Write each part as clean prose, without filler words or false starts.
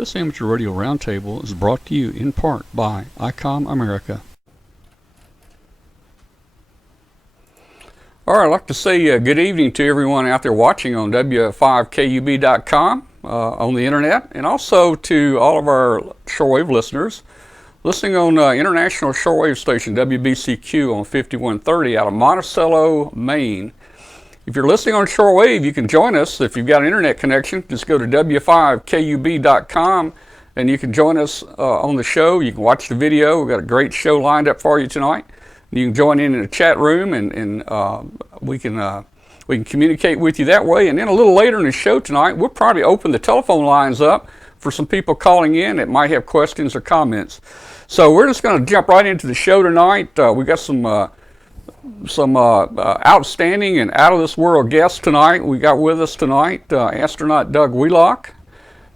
This Amateur Radio Roundtable is brought to you in part by ICOM America. All right, I'd like to say good evening to everyone out there watching on W5KUB.com on the internet, and also to all of our shortwave listeners listening on international shortwave station WBCQ on 5130 out of Monticello, Maine. If you're listening on shortwave, you can join us. If you've got an internet connection, just go to W5KUB.com and you can join us on the show. You can watch the video. We've got a great show lined up for you tonight. You can join in the chat room and we can communicate with you that way. And then a little later in the show tonight, we'll probably open the telephone lines up for some people calling in that might have questions or comments. So we're just going to jump right into the show tonight. We got some outstanding and out-of-this-world guests tonight. We got with us tonight Astronaut Doug Wheelock.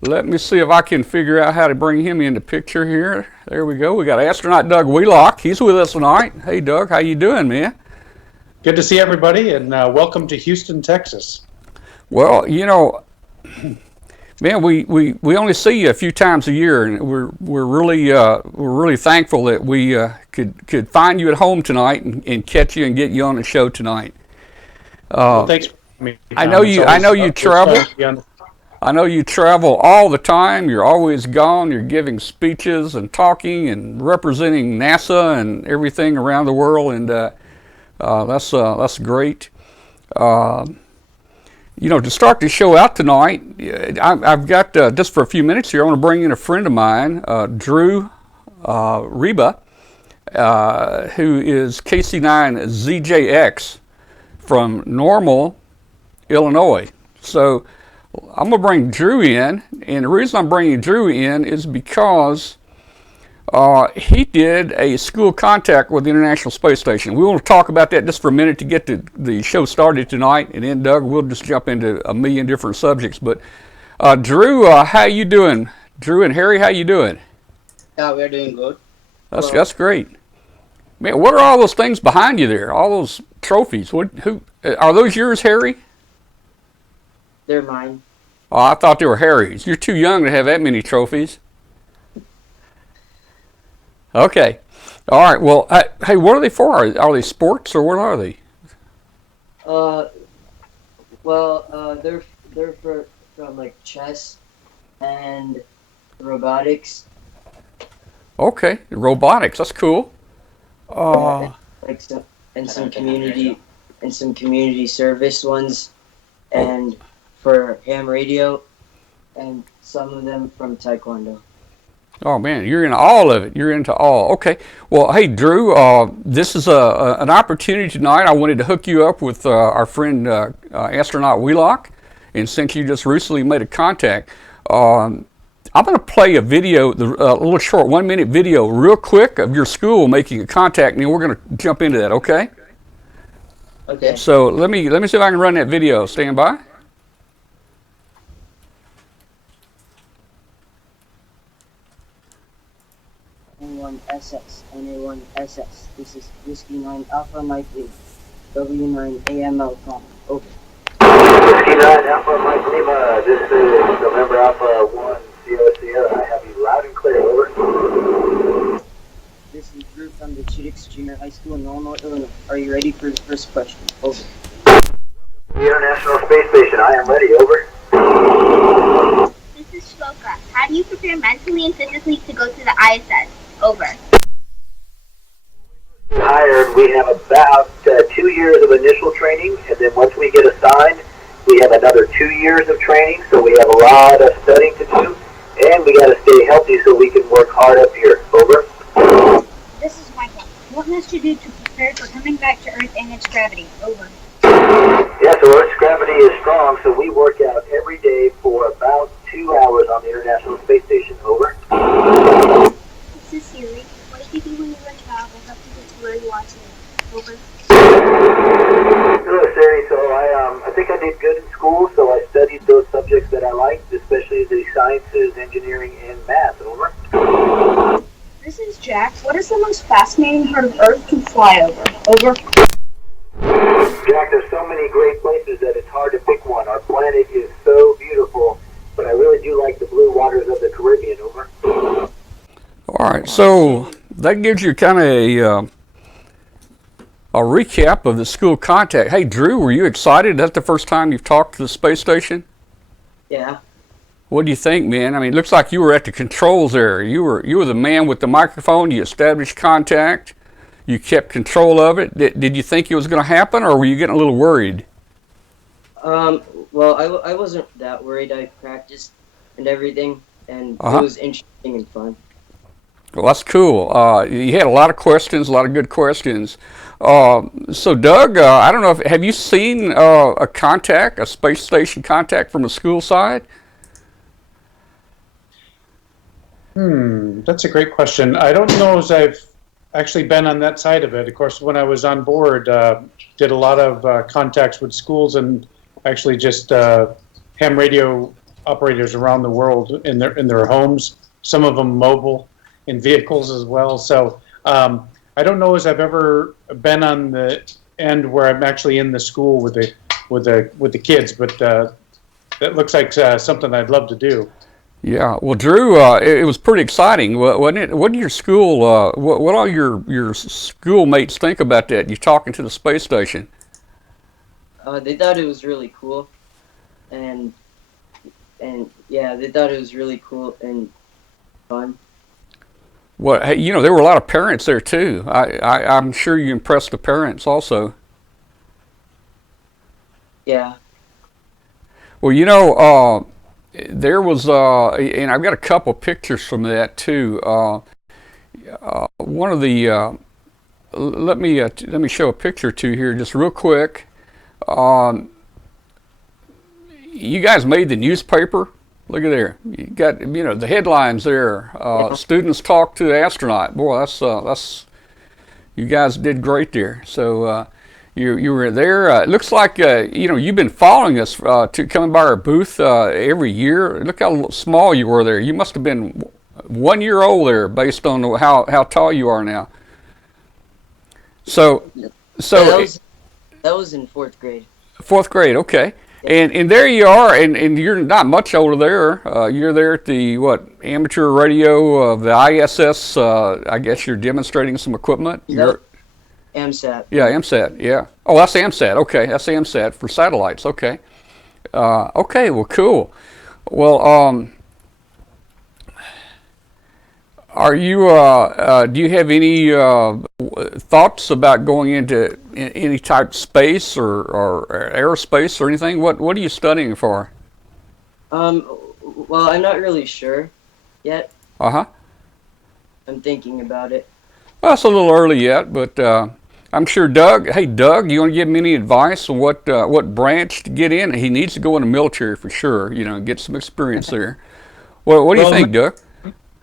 Let me see if I can figure out how to bring him into picture here. There we go. We got Astronaut Doug Wheelock. He's with us tonight. Hey, Doug, how you doing, man? Good to see everybody, and welcome to Houston, Texas. Well, you know, man, we only see you a few times a year, and we're really thankful that we could find you at home tonight and catch you and get you on the show tonight. Well, thanks for me. I know you travel. I know you travel all the time. You're always gone. You're giving speeches and talking and representing NASA and everything around the world, and that's great. You know, to start the show out tonight, I've got, just for a few minutes here, I want to bring in a friend of mine, Drew Reba, who is KC9ZJX from Normal, Illinois. So I'm going to bring Drew in, and the reason I'm bringing Drew in is because he did a school contact with the International Space Station. We want to talk about that just for a minute to get the show started tonight, and then Doug, we'll just jump into a million different subjects. But Drew, how you doing? Drew and Harry, how you doing? Yeah, we're doing good. That's great. Man, what are all those things behind you there? All those trophies? Who are those? Yours, Harry? They're mine. Oh, I thought they were Harry's. You're too young to have that many trophies. Okay. All right. Well, hey, what are they for? Are they sports or what are they? They're from like chess and robotics. Okay, robotics. That's cool. Some community service ones, and for ham radio, and some of them from Taekwondo. Oh man, you're into all of it. You're into all. Okay. Well, hey Drew, this is an opportunity tonight. I wanted to hook you up with our friend Astronaut Wheelock, and since you just recently made a contact, I'm going to play a video, a little short 1-minute video, real quick of your school making a contact, and then we're going to jump into that. Okay. Okay. So let me see if I can run that video. Stand by. NA1SS, NA1SS. This is Whiskey 9 Alpha Mike Lee. W9 AML com. Over. Whiskey 9 Alpha Mike Lima. This is November Alpha 1 Sierra Sierra. I have you loud and clear. Over. This is Drew from the Chittick Junior High School in Normal, Illinois. Are you ready for the first question? Over. The International Space Station. I am ready. Over. This is Shloka. How do you prepare mentally and physically to go to the ISS? Over. Hired, we have about 2 years of initial training, and then once we get assigned, we have another 2 years of training, so we have a lot of studying to do, and we got to stay healthy so we can work hard up here. Over. This is Michael. What must you do to prepare for coming back to Earth and its gravity? Over. Yeah, so Earth's gravity is strong, so we work out every day for about 2 hours on the International Space Station. Over. This is Siri. What did you do when you were a child that helped you get to where you are today? Over. Hello, Siri. So I think I did good in school, so I studied those subjects that I liked, especially the sciences, engineering, and math. Over. This is Jack. What is the most fascinating part of Earth to fly over? Over. Jack, there's so many great places that it's hard to pick one. Our planet is so beautiful, but I really do like the blue waters of the Caribbean. All right, so that gives you kind of a recap of the school contact. Hey, Drew, were you excited? That's the first time you've talked to the space station? Yeah. What do you think, man? I mean, it looks like you were at the controls there. You were the man with the microphone. You established contact. You kept control of it. Did you think it was going to happen, or were you getting a little worried? Well, I wasn't that worried. I practiced and everything, and Uh-huh. it was interesting and fun. Well, that's cool. You had a lot of questions, a lot of good questions. So, Doug, I don't know if have you seen a space station contact from the school side? That's a great question. I don't know as I've actually been on that side of it. Of course, when I was on board, did a lot of contacts with schools and actually just ham radio operators around the world in their homes. Some of them mobile in vehicles as well. So I don't know as I've ever been on the end where I'm actually in the school with the kids, but that looks like something I'd love to do. Yeah. Well, Drew, it was pretty exciting, wasn't it? What did your school, what all your schoolmates think about that? You talking to the space station? They thought it was really cool, and yeah, they thought it was really cool and fun. Well, hey, there were a lot of parents there too. I'm sure you impressed the parents also. Yeah. Well, there was, and I've got a couple pictures from that too. One of the, let me show a picture or two here, just real quick. You guys made the newspaper. Look at there. You got the headlines there. Students talk to the astronaut. Boy, that's you guys did great there. So you were there. It looks like you've been following us to coming by our booth every year. Look how small you were there. You must have been 1 year old there, based on how tall you are now. So Yeah, that was in 4th grade. 4th grade, okay. And there you are, and you're not much older there. You're there at the amateur radio of the ISS. I guess you're demonstrating some equipment. Yep. AMSAT. Yeah, AMSAT. Yeah. Oh, that's AMSAT. Okay, that's AMSAT for satellites. Okay. Okay. Well, cool. Well, are you? Do you have any thoughts about going into any type of space or aerospace or anything? What are you studying for? Well, I'm not really sure yet. Uh-huh. I'm thinking about it. Well, it's a little early yet, but I'm sure Doug. Hey, Doug, you want to give him any advice on what branch to get in? He needs to go in the military for sure. Get some experience there. What do you think, Doug?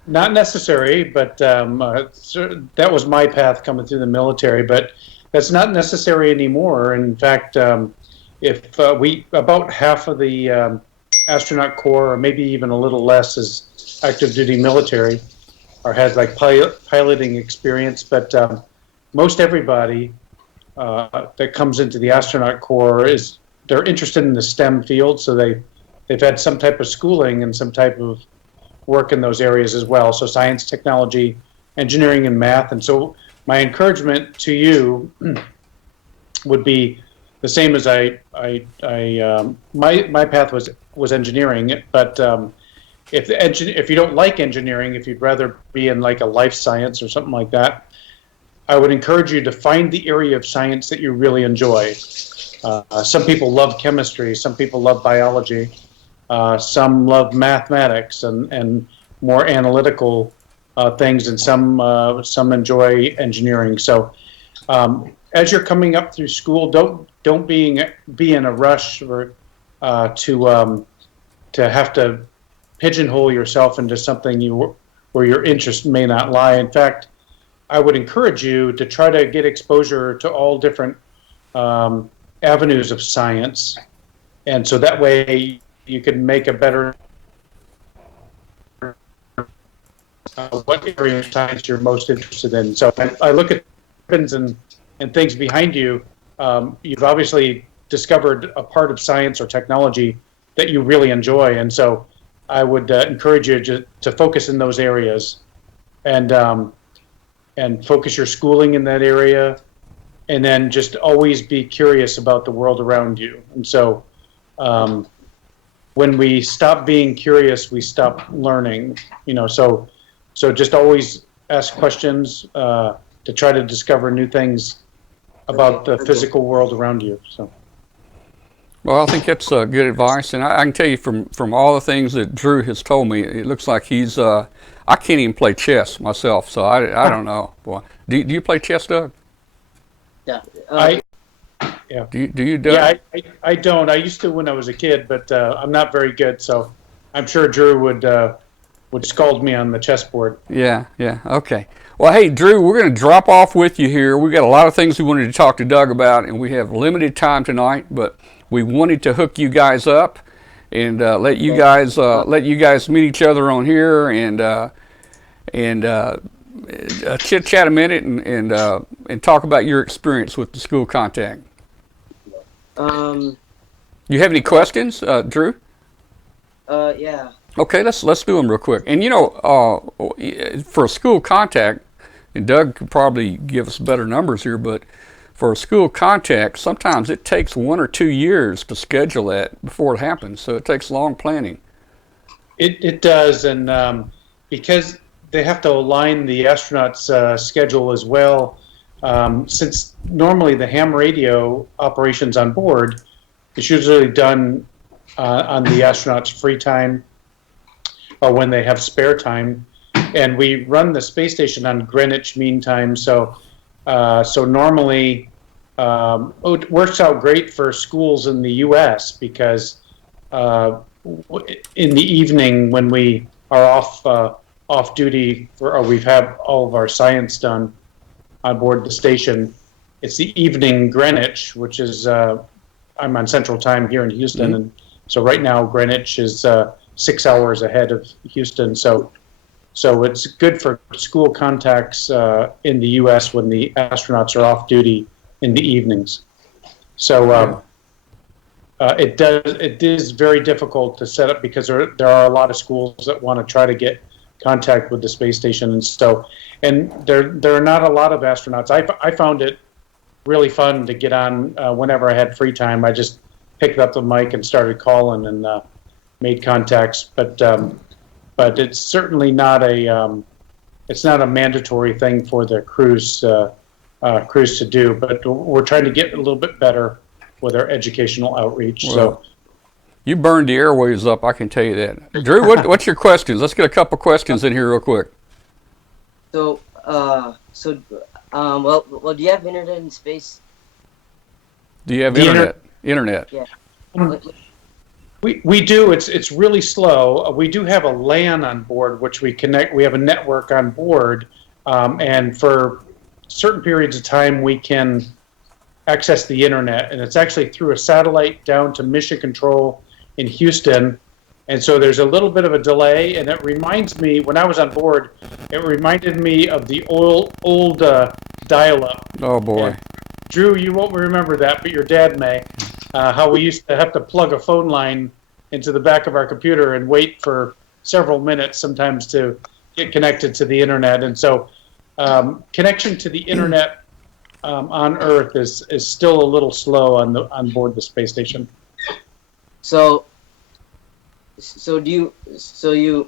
Not necessary, but that was my path coming through the military. But that's not necessary anymore. In fact, if about half of the astronaut corps, or maybe even a little less, is active duty military, or has like piloting experience. But most everybody that comes into the astronaut corps they're interested in the STEM field, so they've had some type of schooling and some type of work in those areas as well. So science, technology, engineering, and math. And so my encouragement to you would be the same as my path was engineering. But if you don't like engineering, if you'd rather be in like a life science or something like that, I would encourage you to find the area of science that you really enjoy. Some people love chemistry, some people love biology. Some love mathematics and more analytical things, and some enjoy engineering. So, as you're coming up through school, don't be in a rush to have to pigeonhole yourself into something where your interest may not lie. In fact, I would encourage you to try to get exposure to all different avenues of science, and so that way you can make a better what area of science you're most interested in. So I look at ribbons and things behind you. You've obviously discovered a part of science or technology that you really enjoy, and so I would encourage you to focus in those areas. and focus your schooling in that area, and then just always be curious about the world around you. And so when we stop being curious, we stop learning, so just always ask questions to try to discover new things about the physical world around you. So. Well, I think that's good advice, and I can tell you from all the things that Drew has told me, it looks like he's. I can't even play chess myself, so I don't know. Boy, do you play chess, Doug? Yeah. Yeah. Do you, Doug? Yeah, I don't. I used to when I was a kid, but I'm not very good. So I'm sure Drew would scold me on the chessboard. Yeah. Okay. Well, hey, Drew, we're going to drop off with you here. We got a lot of things we wanted to talk to Doug about, and we have limited time tonight, but we wanted to hook you guys up and let you guys meet each other on here and chit chat a minute and talk about your experience with the school contact. You have any questions, Drew? Yeah. Okay, let's do them real quick. And for a school contact, and Doug could probably give us better numbers here, but for a school contact, sometimes it takes 1 or 2 years to schedule that before it happens. So it takes long planning. It does, and because they have to align the astronauts' schedule as well. Since normally the ham radio operations on board is usually done on the astronauts' free time or when they have spare time, and we run the space station on Greenwich Mean Time. So normally it works out great for schools in the U.S. because in the evening when we are off duty or we've had all of our science done on board the station, it's the evening Greenwich, which is I'm on Central Time here in Houston, and so right now Greenwich is 6 hours ahead of Houston. So it's good for school contacts in the U.S. when the astronauts are off duty in the evenings. So it is very difficult to set up because there are a lot of schools that want to try to get contact with the space station, and there are not a lot of astronauts. I found it really fun to get on whenever I had free time. I just picked up the mic and started calling and made contacts. But it's certainly not a mandatory thing for the crews to do. But we're trying to get a little bit better with our educational outreach. Well, you burned the airwaves up, I can tell you that. Drew, what's your questions? Let's get a couple questions in here real quick. Well, do you have internet in space? Do you have internet? Yeah. We do. It's really slow. We do have a LAN on board, which we connect. We have a network on board, and for certain periods of time, we can access the internet, and it's actually through a satellite down to Mission Control in Houston. And so there's a little bit of a delay, and it reminds me, when I was on board, it reminded me of the old dial-up. Oh, boy. And Drew, you won't remember that, but your dad may. How we used to have to plug a phone line into the back of our computer and wait for several minutes sometimes to get connected to the internet. And so connection to the internet on Earth is still a little slow on board the space station. So you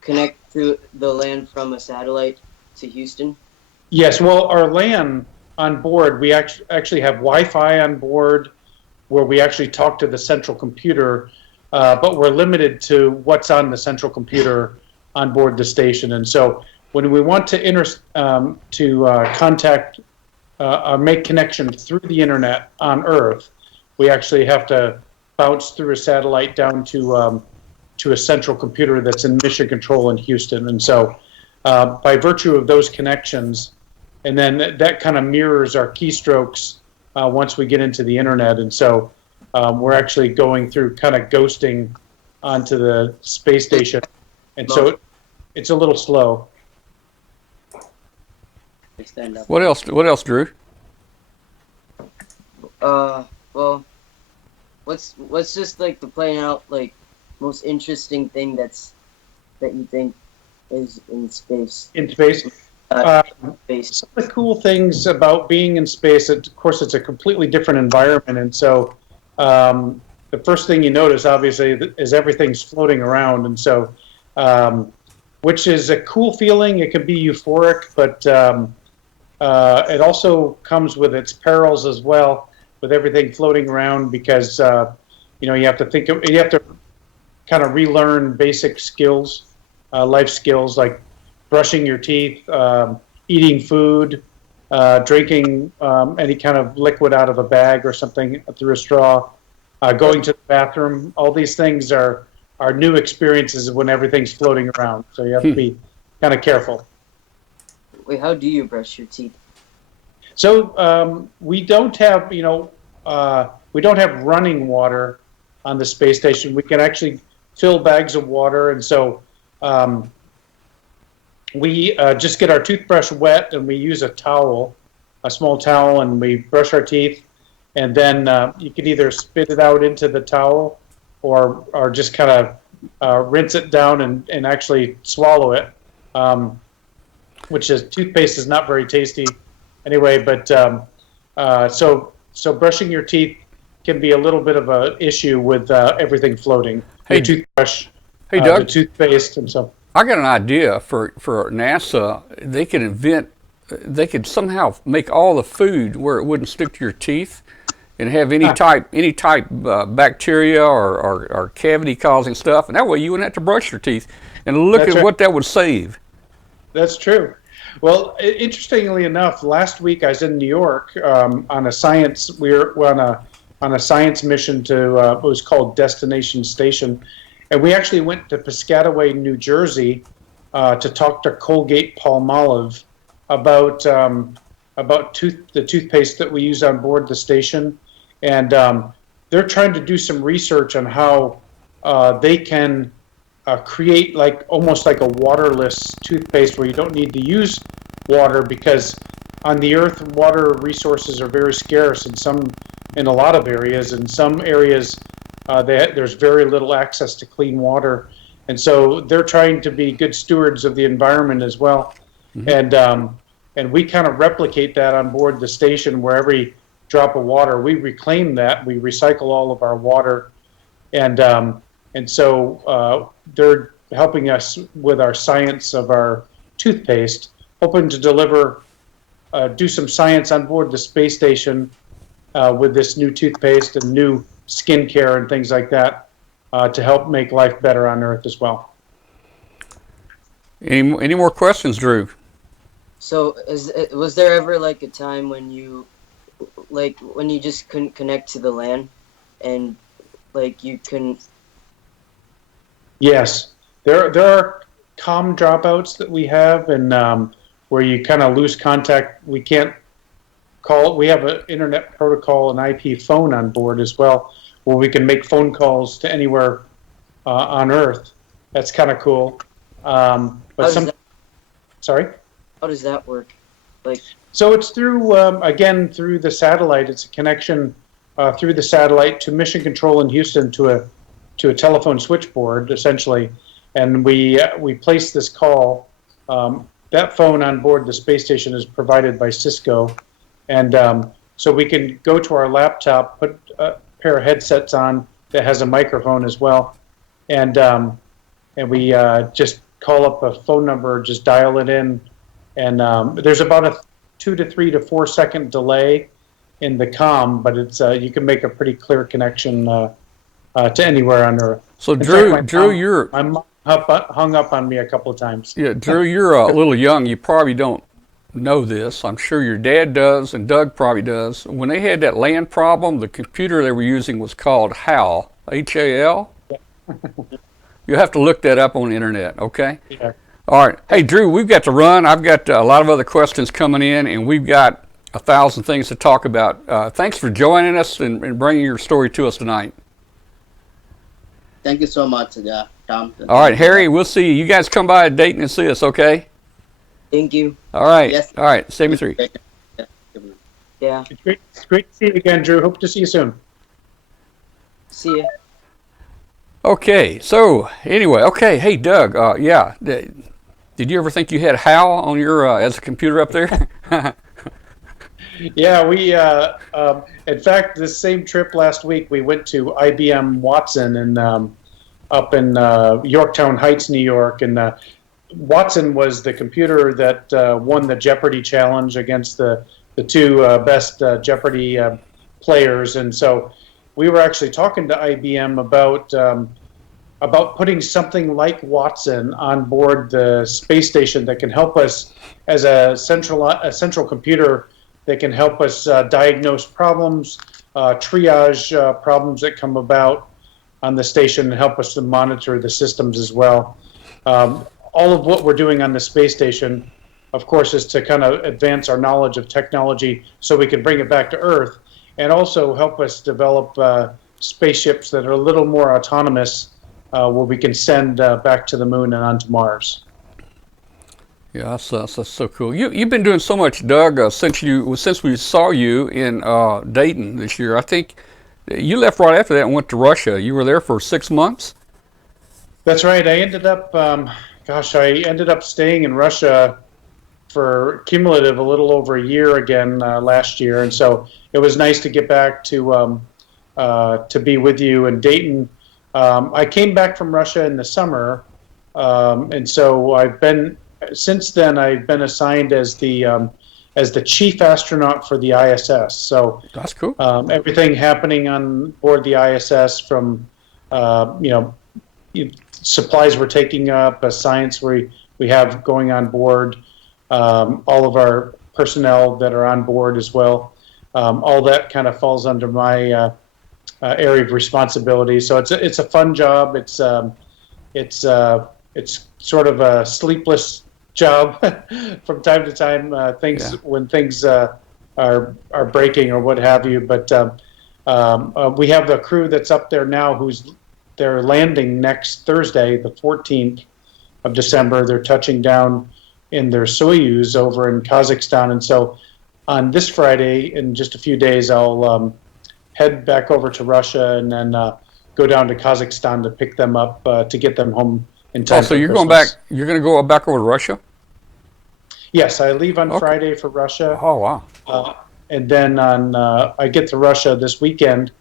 connect through the LAN from a satellite to Houston? Yes. Well, our LAN on board, we actually have Wi-Fi on board where we actually talk to the central computer, but we're limited to what's on the central computer on board the station. And so when we want to contact or make connection through the internet on Earth, we actually have to bounce through a satellite down to a central computer that's in Mission Control in Houston. And so by virtue of those connections, and then that kind of mirrors our keystrokes once we get into the internet. And so we're actually going through kind of ghosting onto the space station. And so it's a little slow. What else, Drew? Well, what's just like the playing out like most interesting thing that you think is in space? in space. Space. Some of the cool things about being in space, of course, it's a completely different environment, and so the first thing you notice, obviously, is everything's floating around, and so which is a cool feeling. It can be euphoric, but it also comes with its perils as well, with everything floating around, because you have to kind of relearn basic skills, life skills like brushing your teeth, eating food, drinking any kind of liquid out of a bag or something through a straw, going to the bathroom. All these things are new experiences when everything's floating around. So you have to be kind of careful. Wait, how do you brush your teeth? So we don't have, we don't have running water on the space station. We can actually fill bags of water, and so we just get our toothbrush wet, and we use a towel, a small towel, and we brush our teeth, and then you can either spit it out into the towel or just kind of rinse it down and actually swallow it, which is, toothpaste is not very tasty anyway, but so brushing your teeth can be a little bit of an issue with everything floating. Hey, your toothbrush, hey, Doug, the toothpaste, and so. I got an idea for NASA. They could somehow make all the food where it wouldn't stick to your teeth, and have any type bacteria or cavity causing stuff, and that way you wouldn't have to brush your teeth. And look at what that would save. That's true. Well, interestingly enough, last week I was in New York on a science. We're on a science mission to what was called Destination Station, and we actually went to Piscataway, New Jersey, to talk to Colgate-Palmolive about the toothpaste that we use on board the station, and they're trying to do some research on how they can create almost like a waterless toothpaste where you don't need to use water, because on the Earth, water resources are very scarce in a lot of areas. In some areas, there's very little access to clean water, and so they're trying to be good stewards of the environment as well. Mm-hmm. And we kind of replicate that on board the station, where every drop of water, we reclaim that, we recycle all of our water, and so they're helping us with our science of our toothpaste, hoping to do some science on board the space station with this new toothpaste and new skincare and things like that to help make life better on Earth as well. Any more questions, Drew? So, was there ever a time when you just couldn't connect to the LAN, and you couldn't? Yes, there are comm dropouts that we have, and where you kind of lose contact. We can't call. We have an internet protocol, an IP phone on board as well, where we can make phone calls to anywhere on Earth. That's kind of cool. Sorry. How does that work? So it's through through the satellite. It's a connection through the satellite to Mission Control in Houston to a telephone switchboard, essentially, and we place this call. That phone on board the space station is provided by Cisco, and so we can go to our laptop, put a pair of headsets on that has a microphone as well, and we just call up a phone number, just dial it in, and there's about a 2 to 3 to 4 second delay in the comm, but it's you can make a pretty clear connection to anywhere on Earth. So my mom hung up on me a couple of times. Yeah, Drew, you're a little young. You probably don't know this. I'm sure your dad does, and Doug probably does. When they had that LAN problem, the computer they were using was called HAL, H-A-L. Yeah. You'll have to look that up on the internet, okay? Yeah. All right. Hey, Drew, we've got to run. I've got a lot of other questions coming in, and we've got 1,000 things to talk about. Thanks for joining us and bringing your story to us tonight. Thank you so much, Tom. All right, Harry, we'll see you. You guys come by Dayton and see us, okay? Thank you. All right. Yes. All right. Save me 3. Yeah. It's great to see you again, Drew. Hope to see you soon. See ya. Okay. So anyway, okay. Hey, Doug. Did you ever think you had HAL on your as a computer up there? Yeah, in fact, this same trip last week, we went to IBM Watson up in Yorktown Heights, New York, and Watson was the computer that won the Jeopardy challenge against the two best Jeopardy players, and so we were actually talking to IBM about putting something like Watson on board the space station that can help us as a central computer that can help us diagnose problems, triage problems that come about on the station, and help us to monitor the systems as well. All of what we're doing on the space station, of course, is to kind of advance our knowledge of technology so we can bring it back to Earth, and also help us develop spaceships that are a little more autonomous, where we can send back to the moon and onto Mars. Yeah, that's so cool. You've been doing so much, Doug, since we saw you in Dayton this year. I think you left right after that and went to Russia. You were there for 6 months. That's right. I ended up, staying in Russia for cumulative a little over a year again last year, and so it was nice to get back to be with you in Dayton. I came back from Russia in the summer, and so since then I've been assigned as the chief astronaut for the ISS. So that's cool. Everything happening on board the ISS, from supplies we're taking up, science we have going on board, all of our personnel that are on board as well. All that kind of falls under my area of responsibility. So it's a fun job. It's sort of a sleepless job from time to time. When things are breaking or what have you. But we have the crew that's up there now they're landing next Thursday, the 14th of December. They're touching down in their Soyuz over in Kazakhstan, and so on this Friday, in just a few days, I'll head back over to Russia and then go down to Kazakhstan to pick them up to get them home in time. Oh, so you're going back? You're going to go back over to Russia? Yes, I leave on Friday for Russia. Oh, wow! And then I get to Russia this weekend,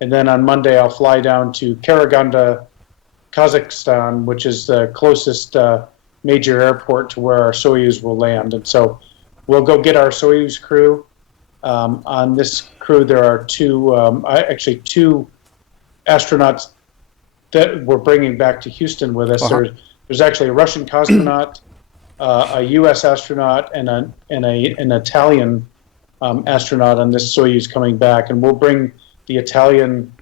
and then on Monday I'll fly down to Karaganda, Kazakhstan, which is the closest major airport to where our Soyuz will land. And so we'll go get our Soyuz crew. On this crew, there are two astronauts that we're bringing back to Houston with us. There's actually a Russian cosmonaut, a U.S. astronaut, and an Italian astronaut on this Soyuz coming back, and we'll bring the Italian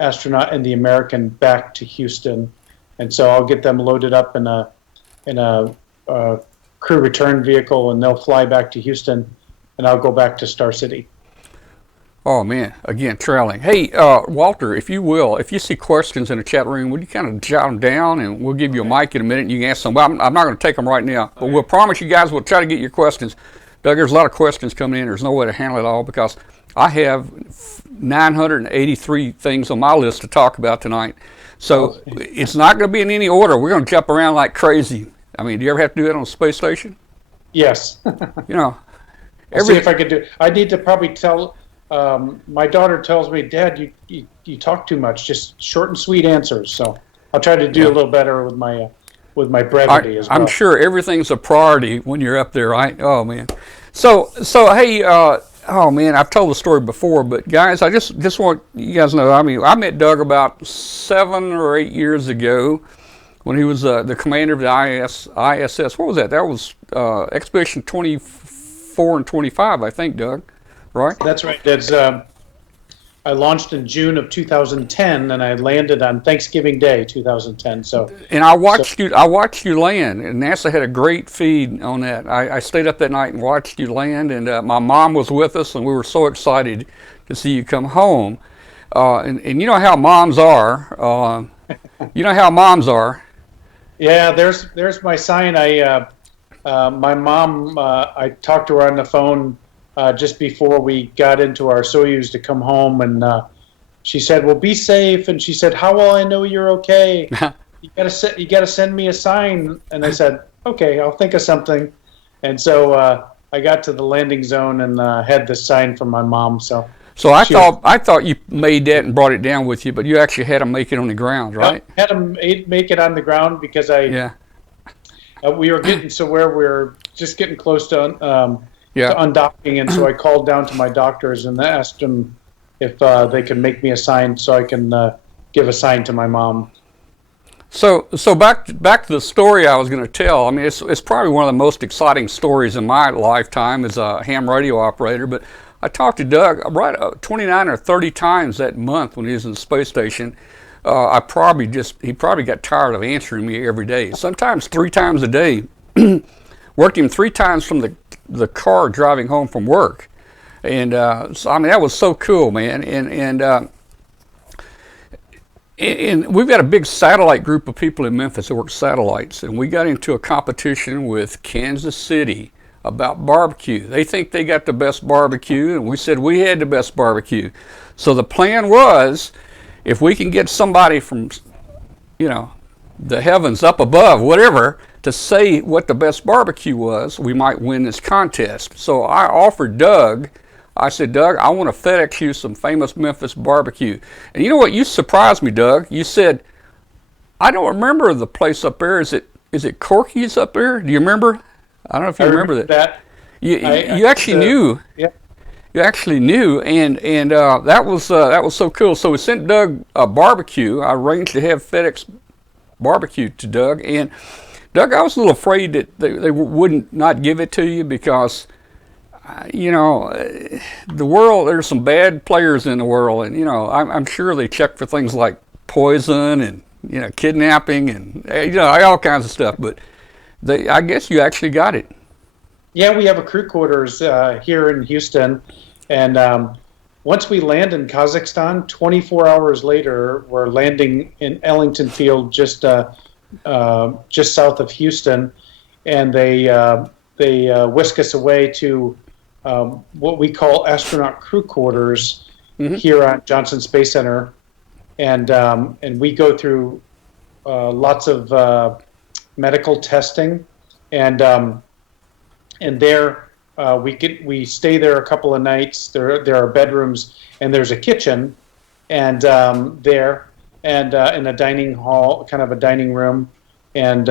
astronaut and the American back to Houston. And so I'll get them loaded up in a crew return vehicle, and they'll fly back to Houston, and I'll go back to Star City. Oh, man, again, trailing. Hey, Walter, if you see questions in the chat room, would you kind of jot them down, and we'll give you a mic in a minute, and you can ask them. Well, I'm not going to take them right now, but we'll promise you guys we'll try to get your questions. Doug, there's a lot of questions coming in. There's no way to handle it all because I have 983 things on my list to talk about tonight. So it's not going to be in any order. We're going to jump around like crazy. I mean, do you ever have to do that on a space station? Yes. I'll see if I could do it. I need to probably tell... my daughter tells me, Dad, you talk too much. Just short and sweet answers. So I'll try to do a little better with my brevity as well. I'm sure everything's a priority when you're up there, right? Oh man. So hey, oh man, I've told the story before, but guys, I just want you guys to know. I mean, I met Doug about 7 or 8 years ago when he was the commander of the ISS. What was that? That was Expedition 24 and 25, I think, Doug. Right? That's right. I launched in June of 2010, and I landed on Thanksgiving Day, 2010. And I watched you land, and NASA had a great feed on that. I stayed up that night and watched you land, and my mom was with us, and we were so excited to see you come home. And you know how moms are. Yeah, there's my sign. My mom. I talked to her on the phone. Just before we got into our Soyuz to come home, and she said, "Well, be safe." And she said, "How will I know you're okay? You gotta send me a sign." And I said, okay, I'll think of something. And so I got to the landing zone and had this sign from my mom. So I she thought you made that and brought it down with you, but you actually had them make it on the ground, right? had them make it on the ground because Yeah. We were getting to where we were just getting close to Yeah. undocking, and so I called down to my doctors and asked them if they could make me a sign so I can give a sign to my mom. So back to the story I was going to tell. I mean, it's probably one of the most exciting stories in my lifetime as a ham radio operator. But I talked to Doug right 29 or 30 times that month when he was in the space station. He probably got tired of answering me every day. Sometimes 3 times a day. Worked him 3 times from the car driving home from work, and so I mean that was so cool, man. And we've got a big satellite group of people in Memphis that work satellites, and we got into a competition with Kansas City about barbecue. They think they got the best barbecue, and we said we had the best barbecue. So the plan was, if we can get somebody from, the heavens up above, whatever, to say what the best barbecue was, we might win this contest. So I offered Doug, I said, Doug, I want to FedEx you some famous Memphis barbecue. And you know what? You surprised me, Doug. You said, I don't remember the place up there. Is it Corky's up there? Do you remember? I don't know if you remember that. You actually knew. Yeah. You actually knew, and that was so cool. So we sent Doug a barbecue. I arranged to have FedEx barbecue to Doug, and Doug, I was a little afraid that they wouldn't not give it to you because, the world, there's some bad players in the world, and I'm sure they check for things like poison and kidnapping and all kinds of stuff. But I guess you actually got it. Yeah, we have a crew quarters here in Houston, and once we land in Kazakhstan, 24 hours later, we're landing in Ellington Field, just south of Houston, and they whisk us away to what we call astronaut crew quarters here on Johnson Space Center, and we go through lots of medical testing, and there we stay there a couple of nights. There are bedrooms, and there's a kitchen, and there. And in a dining hall, kind of a dining room. And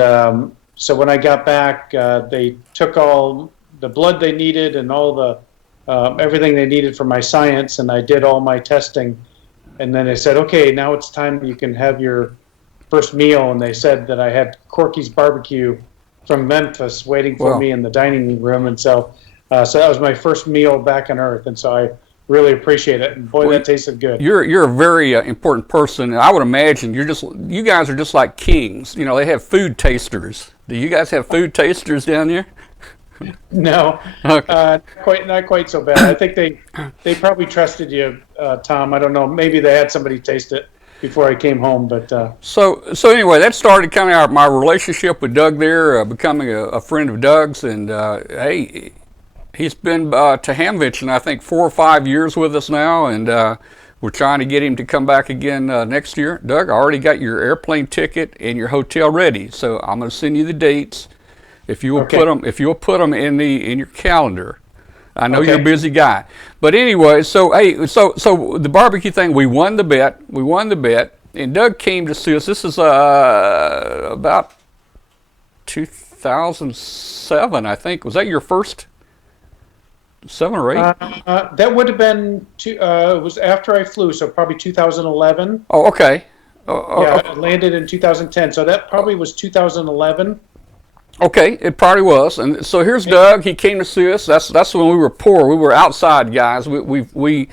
so when I got back, they took all the blood they needed and all the everything they needed for my science, and I did all my testing. And then they said, okay, now it's time you can have your first meal. And they said that I had Corky's barbecue from Memphis waiting for me in the dining room. And so that was my first meal back on Earth. And so I really appreciate it, and boy, that tasted good. You're a very important person, and I would imagine you guys are just like kings. They have food tasters. Do you guys have food tasters down there? No, okay. Not quite so bad. I think they probably trusted you, Tom. I don't know. Maybe they had somebody taste it before I came home, but so anyway, that started kind of my relationship with Doug there, becoming a friend of Doug's, and hey. He's been to Hamvention, I think, 4 or 5 years with us now, and we're trying to get him to come back again next year. Doug, I already got your airplane ticket and your hotel ready, so I'm going to send you the dates. If you will put them in your calendar. I know you're a busy guy, but anyway, so hey, so the barbecue thing, we won the bet, and Doug came to see us. This is about 2007, I think. Was that your first? 7 or 8? That would have been it was after I flew, so probably 2011. Oh, okay. I landed in 2010, so that probably was 2011. Okay, it probably was. And so here's Doug. He came to see us. That's when we were poor. We were outside guys. We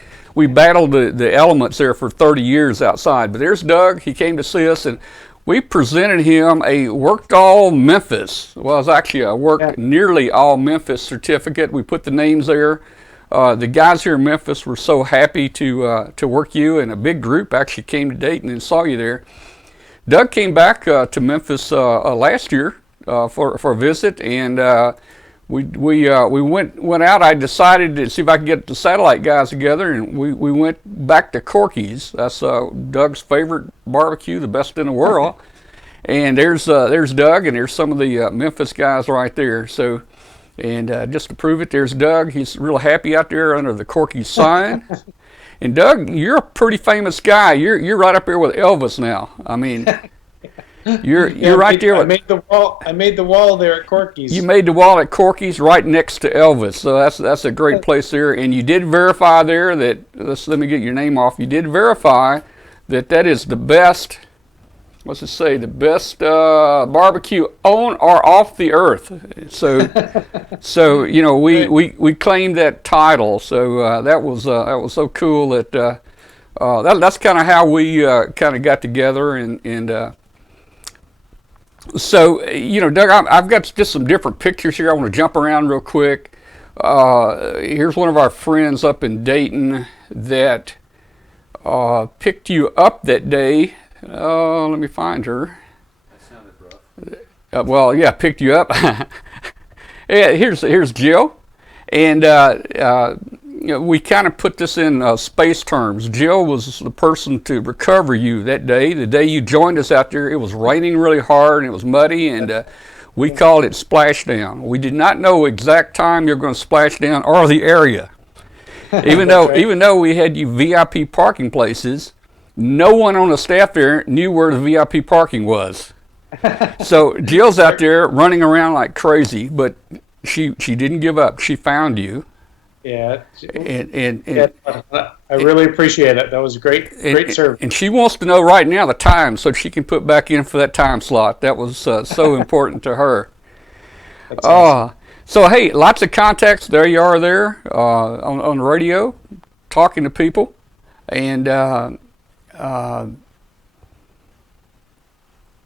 battled the elements there for 30 years outside. But there's Doug. He came to see us, and we presented him a worked all Memphis. Well, it was actually a worked nearly all Memphis certificate. We put the names there. The guys here in Memphis were so happy to work you, and a big group actually came to Dayton and saw you there. Doug came back to Memphis last year for a visit, and we went out. I decided to see if I could get the satellite guys together, and we went back to Corky's. That's Doug's favorite barbecue, the best in the world. And there's Doug, and there's some of the Memphis guys right there. So, and just to prove it, there's Doug. He's real happy out there under the Corky sign. And Doug, you're a pretty famous guy. You're right up there with Elvis now. I mean, you're right there. I made the wall. I made the wall there at Corky's. You made the wall at Corky's right next to Elvis. So that's a great place there. And you did verify there that let me get your name off. You did verify that is the best. What's it say? The best barbecue on or off the earth. So, so you know we claimed that title. So that was so cool that that's kind of how we kind of got together and so you know, Doug, I've got just some different pictures here. I want to jump around real quick. Here's one of our friends up in Dayton that picked you up that day. Let me find her. That sounded rough. Well, yeah, picked you up. Yeah, here's Jill, and you know, we kind of put this in space terms. Jill was the person to recover you that day. The day you joined us out there, it was raining really hard and it was muddy, and we called it splashdown. We did not know exact time you were going to splash down or the area. Even though we had you VIP parking places, no one on the staff there knew where the VIP parking was. So Jill's out there running around like crazy, but she didn't give up. She found you. Yeah. And I really appreciate it. That was great service. And she wants to know right now the time so she can put back in for that time slot. That was so important to her. That's awesome. So hey, lots of contacts. There you are there on the radio, talking to people, and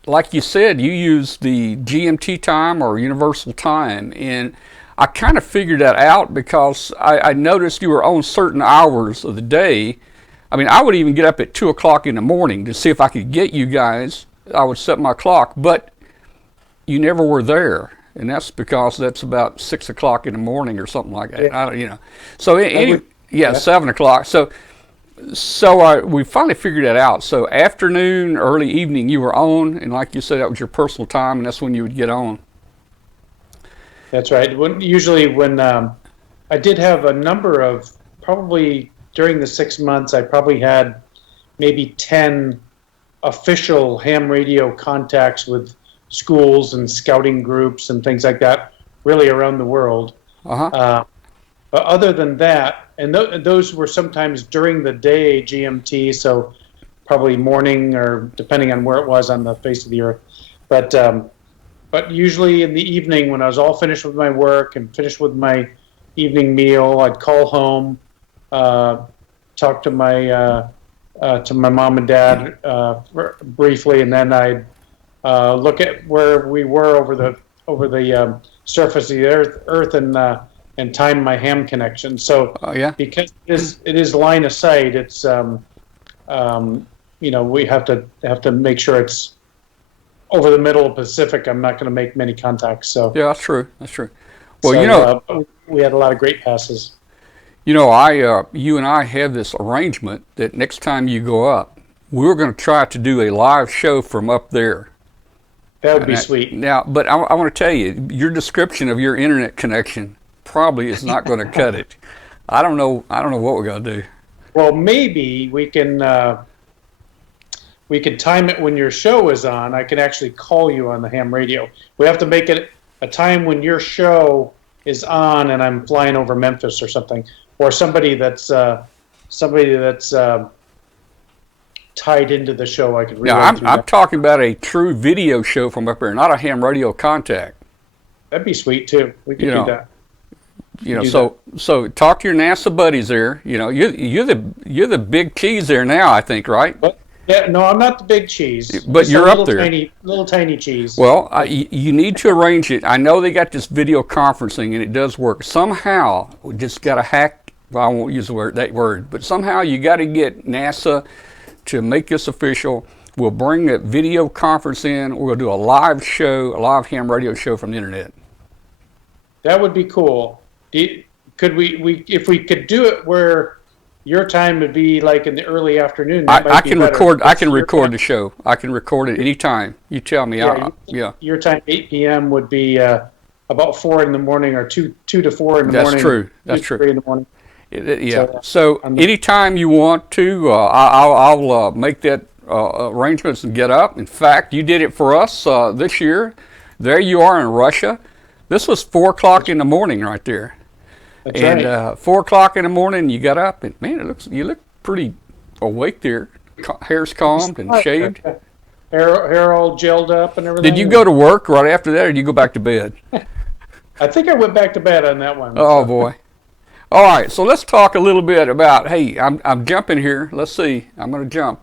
like you said, you use the GMT time or Universal Time, and I kind of figured that out because I noticed you were on certain hours of the day. I mean, I would even get up at 2 o'clock in the morning to see if I could get you guys. I would set my clock, but you never were there, and that's because that's about 6 o'clock in the morning or something like that. Yeah. You know, so yeah, 7 o'clock. So we finally figured that out. So afternoon, early evening, you were on, and like you said, that was your personal time, and that's when you would get on. That's right. Usually when I did have a number of, probably during the 6 months, I probably had maybe 10 official ham radio contacts with schools and scouting groups and things like that, really around the world. But other than that, and those were sometimes during the day GMT, so probably morning or depending on where it was on the face of the earth. But usually in the evening when I was all finished with my work and finished with my evening meal, I'd call home, talk to my mom and dad briefly, and then I'd look at where we were over the surface of the earth and time my ham connection. So because it is line of sight, it's you know, we have to make sure it's over the middle of Pacific. I'm not going to make many contacts. So yeah, that's true. Well, so, you know, we had a lot of great passes. You know, you and I have this arrangement that next time you go up, we're going to try to do a live show from up there. That would be sweet. Now, but I want to tell you, your description of your internet connection probably is not going to cut it. I don't know what we're going to do. Well, maybe we can time it when your show is on. I can actually call you on the ham radio. We have to make it a time when your show is on and I'm flying over Memphis or something, or somebody that's tied into the show. I could read. I'm talking about a true video show from up there, not a ham radio contact. That'd be sweet too. We could do that. You know, so talk to your NASA buddies there. You know, you're the big cheese there now, I think, right? Yeah, no, I'm not the big cheese. But Just you're a up there. Little tiny cheese. Well, you need to arrange it. I know they got this video conferencing, and it does work. Somehow, we just got to hack. Well, I won't use that word, but somehow you got to get NASA to make this official. We'll bring a video conference in. We'll do a live show, a live ham radio show from the internet. That would be cool. Could we if we could do it where your time would be like in the early afternoon. That I might be can better. record. I can Your record time- the show. I can record it anytime. You tell me. Yeah, Your time, 8 p.m. would be about 4 in the morning, or 2 to 4 in the That's morning. true. 2 That's to true. 3 in the morning. Yeah. So I'm- anytime you want to, I'll make that arrangements and get up. In fact, you did it for us this year. There you are in Russia. This was 4 o'clock in the morning right there. That's And right. 4 o'clock in the morning, you got up, and man, you look pretty awake there. Hair's combed and shaved. Hair all gelled up and everything. Did you go to work right after that, or did you go back to bed? I think I went back to bed on that one. Oh boy. All right, so let's talk a little bit about. Hey, I'm jumping here. Let's see. I'm going to jump.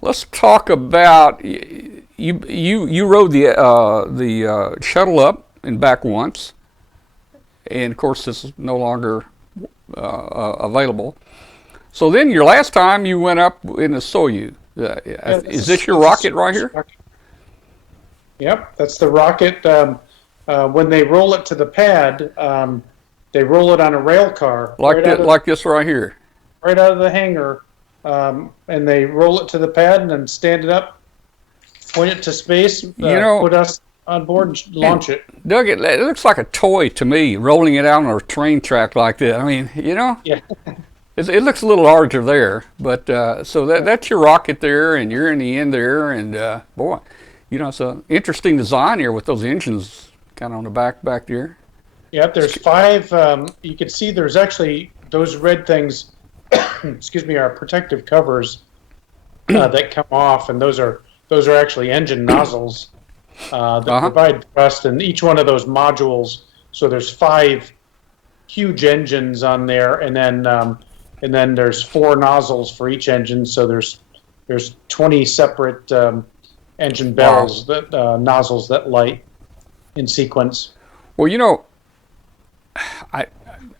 Let's talk about you rode the shuttle up and back once, and of course this is no longer available. So then your last time you went up in the Soyuz. Is this your rocket right here? Yep, that's the rocket. When they roll it to the pad, they roll it on a rail car Like this right here. right out of the hangar, and they roll it to the pad and then stand it up, point it to space, put us on board and launch it. Doug, it looks like a toy to me, rolling it out on a train track like that. I mean, Yeah. It looks a little larger there, but so that's your rocket there, and you're in the end there, and boy, it's an interesting design here with those engines kind of on the back there. Yep, there's 5. You can see there's actually those red things. Excuse me, are protective covers that come off, and those are actually engine nozzles that provide thrust in each one of those modules. So there's 5 huge engines on there, and then there's 4 nozzles for each engine. So there's 20 separate engine bells nozzles that light in sequence. Well,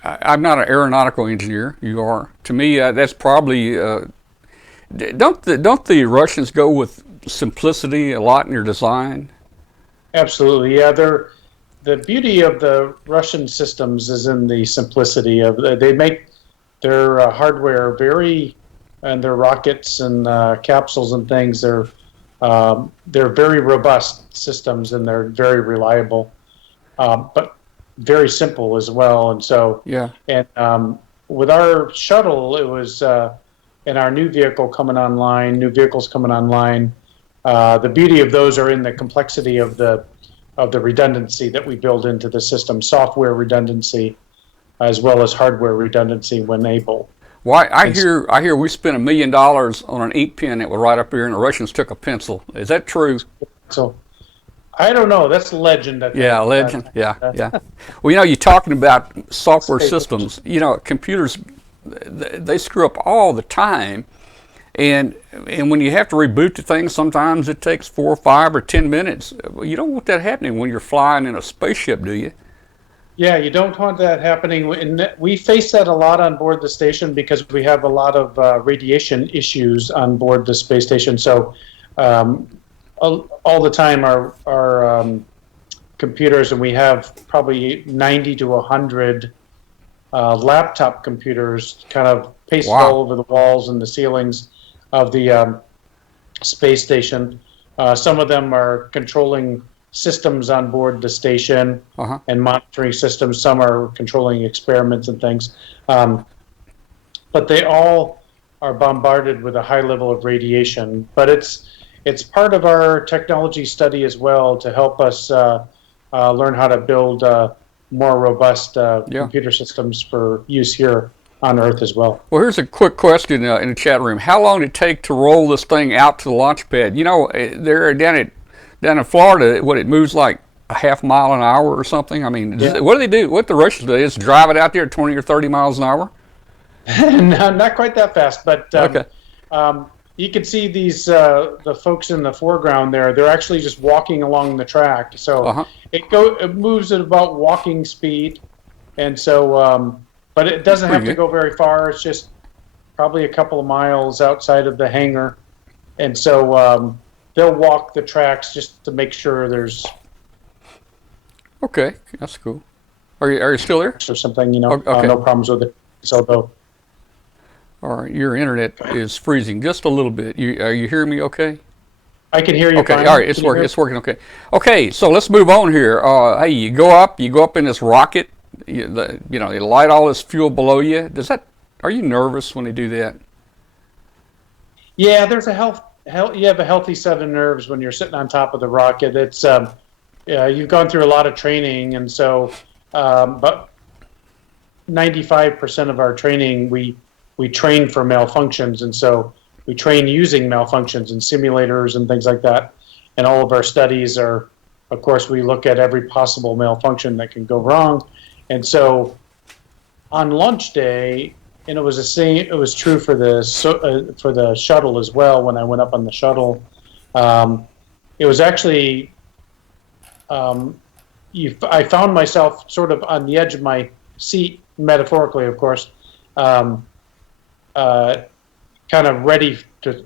I'm not an aeronautical engineer. You are. To me, that's probably. Don't the Russians go with simplicity a lot in their design? Absolutely, yeah. The beauty of the Russian systems is in the simplicity of they make their hardware and their rockets and capsules and things. They're very robust systems, and they're very reliable, but very simple as well. And so, yeah. And with our shuttle, it was and our new vehicles coming online. The beauty of those are in the complexity of the redundancy that we build into the system, software redundancy, as well as hardware redundancy when able. Well, I hear we spent $1 million on an ink pen that was right up here, and the Russians took a pencil. Is that true? So, I don't know. That's legend. Legend. Yeah. Well, you're talking about software systems. Computers, they screw up all the time, and when you have to reboot the thing, sometimes it takes 4 or 5 or 10 minutes. You don't want that happening when you're flying in a spaceship, do you? Yeah, you don't want that happening. And we face that a lot on board the station because we have a lot of radiation issues on board the space station. So all the time our computers, and we have probably 90 to 100 laptop computers kind of pasted all over the walls and the ceilings of the space station. Some of them are controlling systems on board the station and monitoring systems. Some are controlling experiments and things. But they all are bombarded with a high level of radiation. But it's part of our technology study as well to help us learn how to build more robust computer systems for use here on Earth as well. Well, here's a quick question in the chat room. How long did it take to roll this thing out to the launch pad? They're down in Florida, it moves like a half mile an hour or something. I mean, what do they do? What the Russians do is drive it out there at 20 or 30 miles an hour? No, not quite that fast, but okay. You can see these the folks in the foreground there. They're actually just walking along the track, so it moves at about walking speed, and so but it doesn't have to go very far. It's just probably a couple of miles outside of the hangar, and so they'll walk the tracks just to make sure there's. Okay, that's cool. Are you still there? Or something, no problems with it. although All right, your internet is freezing just a little bit. Are you hearing me okay? I can hear you Okay, fine. all right, it's Can you working. hear- It's working. Okay, okay. So let's move on here. Hey, you go up in this rocket. You know, they light all this fuel below you. Are you nervous when they do that? Yeah, there's you have a healthy set of nerves when you're sitting on top of the rocket. It's you've gone through a lot of training, and so but 95% of our training we train for malfunctions, and so we train using malfunctions in simulators and things like that. And all of our studies are, of course, we look at every possible malfunction that can go wrong. And so on launch day, and it was true for the shuttle as well. When I went up on the shuttle, it was actually I found myself sort of on the edge of my seat, metaphorically, of course, kind of ready to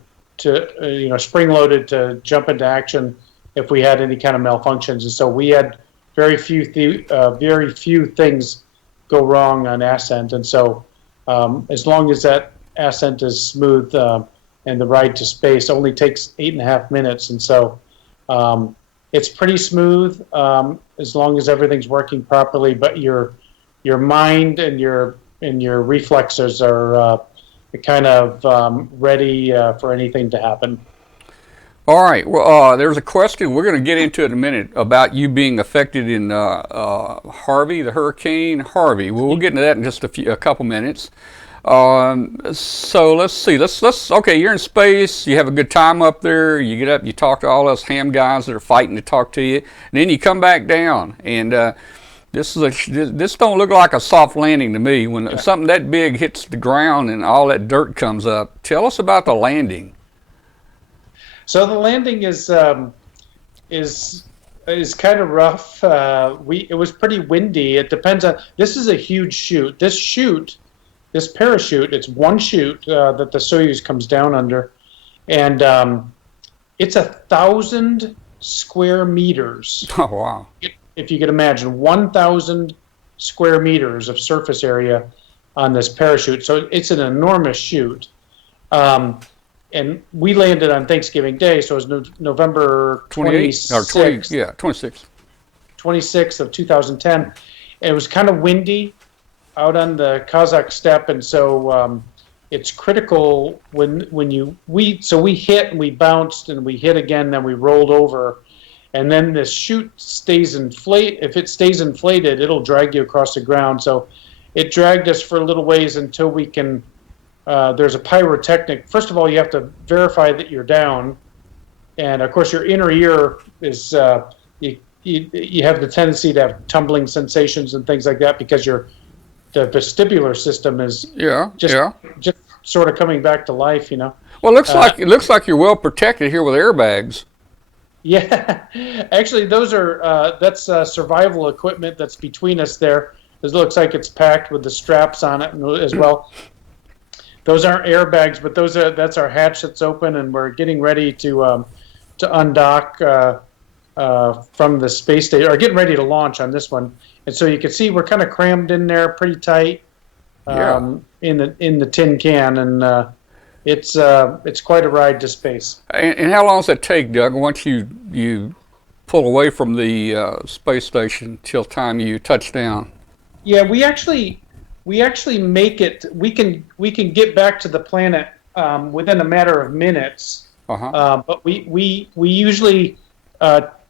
spring-loaded to jump into action if we had any kind of malfunctions. And so we had very few things go wrong on ascent. And so as long as that ascent is smooth and the ride to space only takes 8.5 minutes. And so it's pretty smooth as long as everything's working properly, but your mind and your reflexes are kind of ready for anything to happen. All right. Well, there's a question we're going to get into in a minute about you being affected in Harvey, the Hurricane Harvey. We'll get into that in just a couple minutes. So let's see. Okay, you're in space. You have a good time up there. You get up. You talk to all us ham guys that are fighting to talk to you, and then you come back down. And this don't look like a soft landing to me. When something that big hits the ground and all that dirt comes up, tell us about the landing. So the landing is kind of rough. It was pretty windy. It depends on. This is a huge chute. This parachute. It's one chute that the Soyuz comes down under, and it's 1,000 square meters. Oh wow! If you could imagine, 1,000 square meters of surface area on this parachute. So it's an enormous chute. And we landed on Thanksgiving Day, so it was November 26th. 26th of 2010. And it was kind of windy out on the Kazakh steppe, and so it's critical when we hit and we bounced and we hit again, then we rolled over, and then this chute stays inflated. If it stays inflated, it'll drag you across the ground. So it dragged us for a little ways until we can. There's a pyrotechnic. First of all, you have to verify that you're down, and of course, your inner ear is you have the tendency to have tumbling sensations and things like that because the vestibular system is just sort of coming back to life, you know. Well, it looks like you're well protected here with airbags. Yeah, actually, those are that's survival equipment that's between us there. It looks like it's packed with the straps on it as well. Those aren't airbags, but that's our hatch that's open, and we're getting ready to undock from the space station, or getting ready to launch on this one. And so you can see we're kind of crammed in there, pretty tight, in the tin can, and it's quite a ride to space. And how long does that take, Doug? Once you pull away from the space station till time you touch down? Yeah, we actually make it. We can get back to the planet within a matter of minutes. But we usually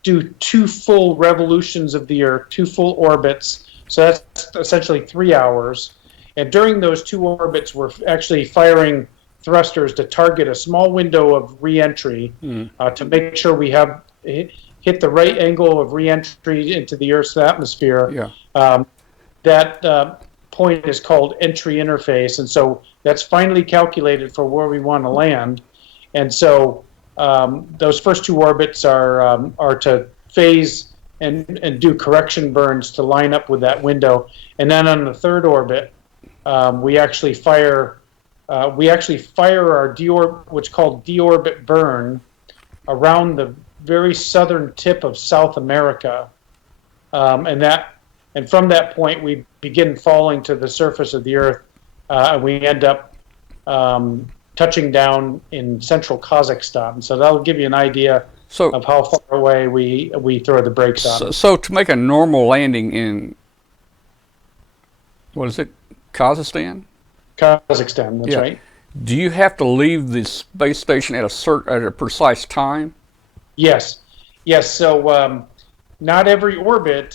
do 2 full revolutions of the Earth, 2 full orbits. So that's essentially 3 hours. And during those 2 orbits, we're actually firing thrusters to target a small window of re-entry to make sure we have hit the right angle of re-entry into the Earth's atmosphere. Yeah. That point is called entry interface, and so that's finally calculated for where we want to land. And so those first 2 orbits are to phase and do correction burns to line up with that window. And then on the 3rd orbit, we actually fire our what's called deorbit burn around the very southern tip of South America, and from that point we begin falling to the surface of the Earth we end up touching down in central Kazakhstan. So that'll give you an idea of how far away we throw the brakes on. So to make a normal landing in, what is it, Kazakhstan? Kazakhstan, that's right. Do you have to leave the space station at a precise time? Yes. So not every orbit.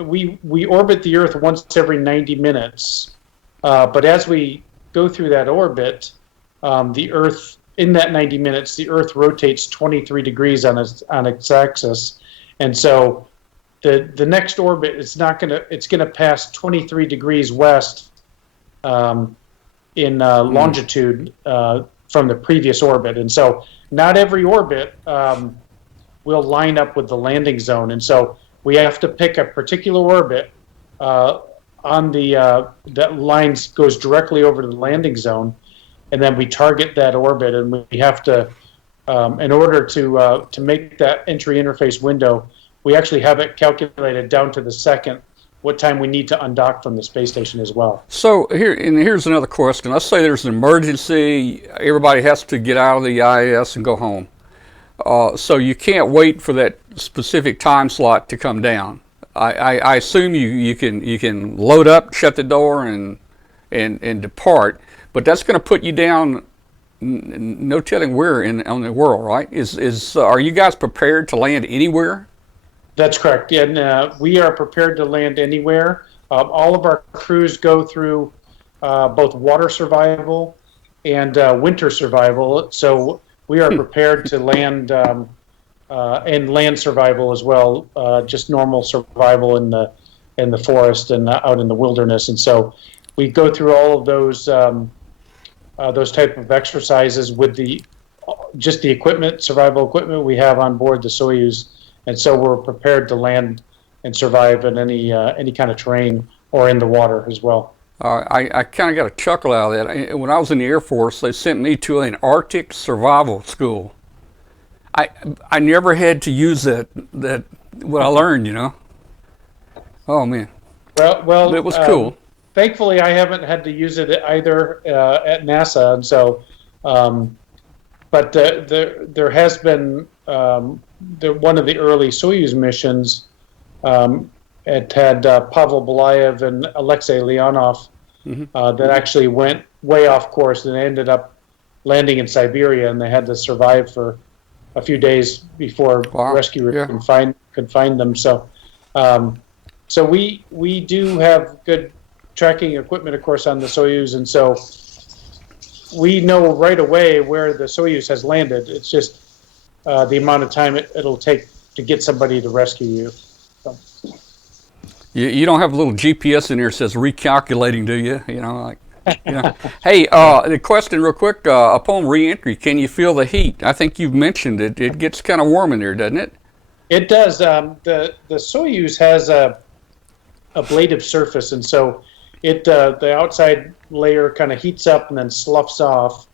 We orbit the Earth once every 90 minutes. But as we go through that orbit, the Earth, in that 90 minutes, the Earth rotates 23 degrees on its axis, and so the next orbit it's gonna pass 23 degrees west in longitude from the previous orbit, and so not every orbit will line up with the landing zone, and so we have to pick a particular orbit on that line goes directly over to the landing zone, and then we target that orbit, and we have to, in order to make that entry interface window, we actually have it calculated down to the second what time we need to undock from the space station as well. So here's another question. Let's say there's an emergency, everybody has to get out of the ISS and go home. So you can't wait for that specific time slot to come down. I assume you can load up, shut the door, and depart, but that's going to put you down. No telling where on the world, right? Are you guys prepared to land anywhere? That's correct. And we are prepared to land anywhere. All of our crews go through both water survival and winter survival, so we are prepared to land and land survival as well, just normal survival in the forest and out in the wilderness. And so we go through all of those type of exercises with just the equipment, survival equipment we have on board the Soyuz. And so we're prepared to land and survive in any kind of terrain or in the water as well. I kind of got a chuckle out of that. When I was in the Air Force, they sent me to an Arctic survival school. I never had to use that what I learned, you know. Oh man. Well, it was cool. Thankfully, I haven't had to use it either at NASA, and so. But there has been one of the early Soyuz missions. It had Pavel Belayev and Alexei Leonov that actually went way off course and ended up landing in Siberia, and they had to survive for a few days before rescue could find them. So, so we do have good tracking equipment, of course, on the Soyuz, and so we know right away where the Soyuz has landed. It's just the amount of time it'll take to get somebody to rescue you. So. You don't have a little GPS in there that says recalculating, do you? You know, like. You know. Hey, the question real quick, upon re-entry, can you feel the heat? I think you've mentioned it. It gets kind of warm in there, doesn't it? It does. The Soyuz has a ablative surface, and so the outside layer kind of heats up and then sloughs off,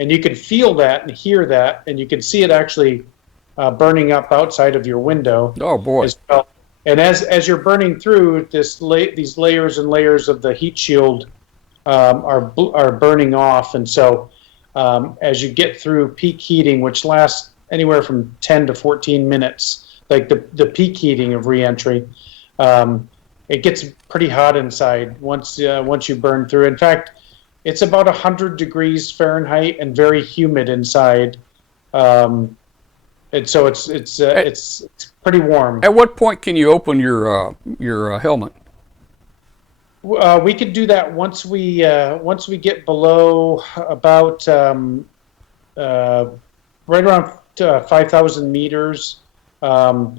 and you can feel that and hear that, and you can see it actually burning up outside of your window. Oh boy! As well. And as you're burning through these layers and layers of the heat shield are burning off, and so as you get through peak heating, which lasts anywhere from 10 to 14 minutes, like the peak heating of reentry, it gets pretty hot inside once you burn through. In fact, it's about 100 degrees Fahrenheit and very humid inside, and so it's pretty warm. At what point can you open your helmet? We could do that once we get below about right around 5,000 meters. The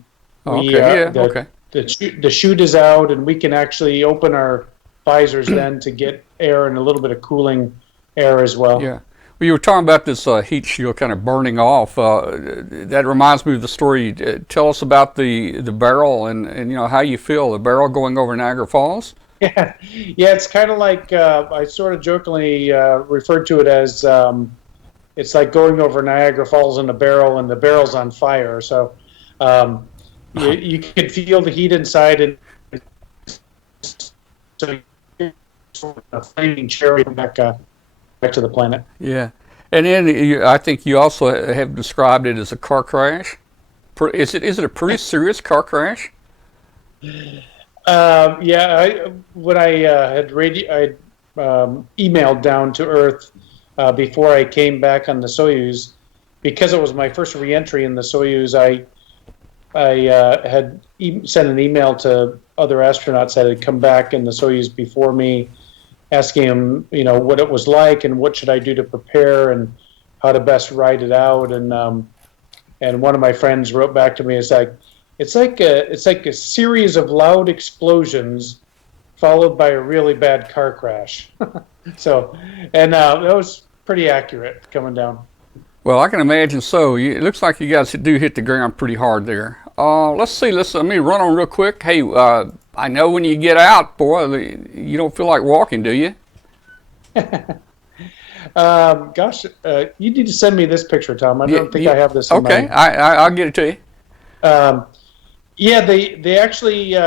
chute is out, and we can actually open our visors then to get air and a little bit of cooling air as well. Yeah. Well, you were talking about this heat shield kind of burning off. That reminds me of the story. Tell us about the barrel and you know how you feel the barrel going over Niagara Falls. Yeah, it's kind of like I sort of jokingly referred to it as it's like going over Niagara Falls in a barrel, and the barrel's on fire. So you can feel the heat inside, and so a flaming chariot back to the planet. Yeah. And then I think you also have described it as a car crash. Is it a pretty serious car crash? Yeah, when I had emailed down to Earth before I came back on the Soyuz, because it was my first reentry in the Soyuz, I had sent an email to other astronauts that had come back in the Soyuz before me, asking them, what it was like and what should I do to prepare and how to best ride it out. And one of my friends wrote back to me, it's like a series of loud explosions followed by a really bad car crash. So, and that was pretty accurate coming down. Well, I can imagine so. It looks like you guys do hit the ground pretty hard there. Let's see. Let me run on real quick. Hey, I know when you get out, boy, you don't feel like walking, do you? Gosh, you need to send me this picture, Tom. I don't think I have this. Okay, I'll get it to you. Yeah, they actually.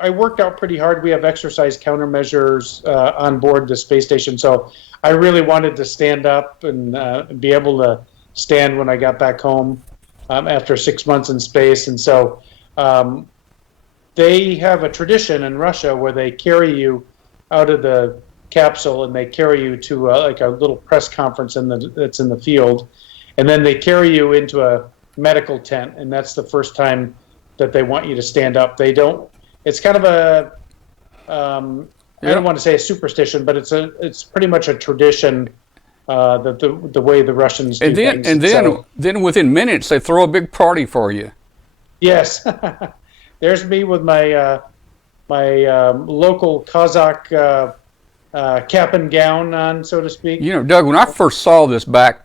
I worked out pretty hard. We have exercise countermeasures on board the space station, so I really wanted to stand up and be able to stand when I got back home after 6 months in space. And so they have a tradition in Russia where they carry you out of the capsule and they carry you to like a little press conference that's in the field, and then they carry you into a medical tent, and that's the first time that they want you to stand up. They don't. It's kind of a I don't want to say a superstition, but it's pretty much a tradition that the way the Russians do things. And then within minutes they throw a big party for you. Yes, there's me with my local Kazakh cap and gown on, so to speak. Doug, when I first saw this back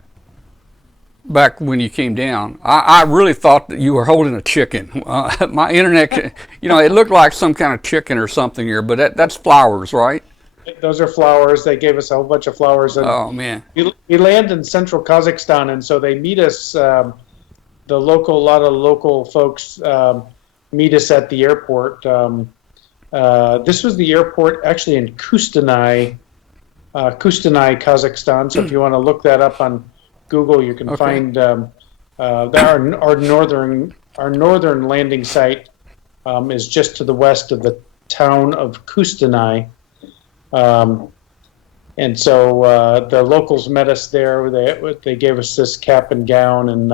when you came down, I really thought that you were holding a chicken. My internet, it looked like some kind of chicken or something here, but that's flowers, right? Those are flowers. They gave us a whole bunch of flowers. And oh, man. We land in central Kazakhstan, and so they meet us, a lot of local folks meet us at the airport. This was the airport actually in Kustanay, Kazakhstan. So if you want to look that up on Google, you can find our northern landing site is just to the west of the town of Kustanay, and so the locals met us there. They gave us this cap and gown, and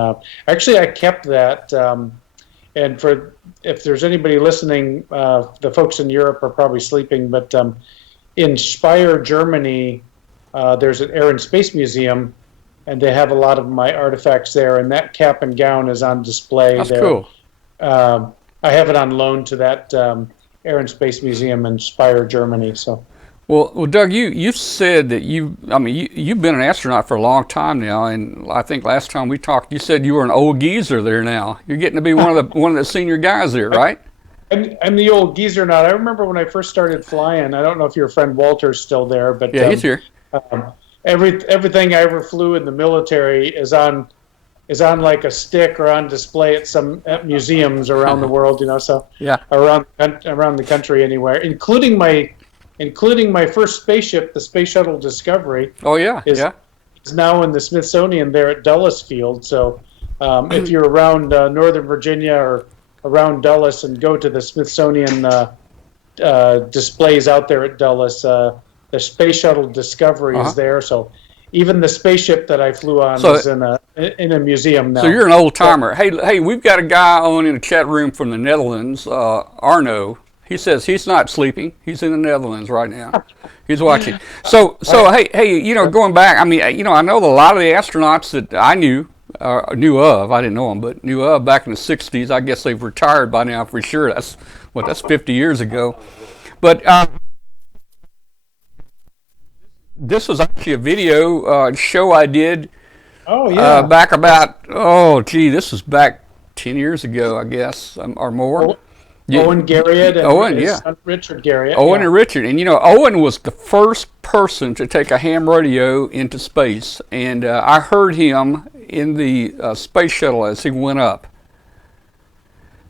actually I kept that. And if there's anybody listening, the folks in Europe are probably sleeping, but in Speyer, Germany, there's an Air and Space Museum, and they have a lot of my artifacts there, and that cap and gown is on display there. That's cool. I have it on loan to that Air and Space Museum in Speyer, Germany. So, well, Doug, you said that you've been an astronaut for a long time now, and I think last time we talked, you said you were an old geezer there. Now you're getting to be one of the senior guys there, right? I'm the old geezer now. I remember when I first started flying. I don't know if your friend Walter's still there, but yeah, he's here. Everything I ever flew in the military is on like a stick or on display at museums around the world. So yeah, around the country anywhere, including my first spaceship, the Space Shuttle Discovery. Oh yeah, is now in the Smithsonian there at Dulles Field. So if you're around Northern Virginia or around Dulles and go to the Smithsonian displays out there at Dulles, the Space Shuttle Discovery is there. So even the spaceship that I flew on is in a museum now. So you're an old timer. Hey, we've got a guy on in the chat room from the Netherlands, Arno. He says he's not sleeping. He's in the Netherlands right now. He's watching. So hey, going back, I know a lot of the astronauts that I knew of. I didn't know them, but knew of back in the '60s. I guess they've retired by now for sure. That's 50 years ago. But this was actually a video show I did. Oh yeah. Back about this was back 10 years ago, I guess, or more. Owen Garriott and his son Richard Garriott. Owen and Richard. And Owen was the first person to take a ham radio into space. And I heard him in the space shuttle as he went up.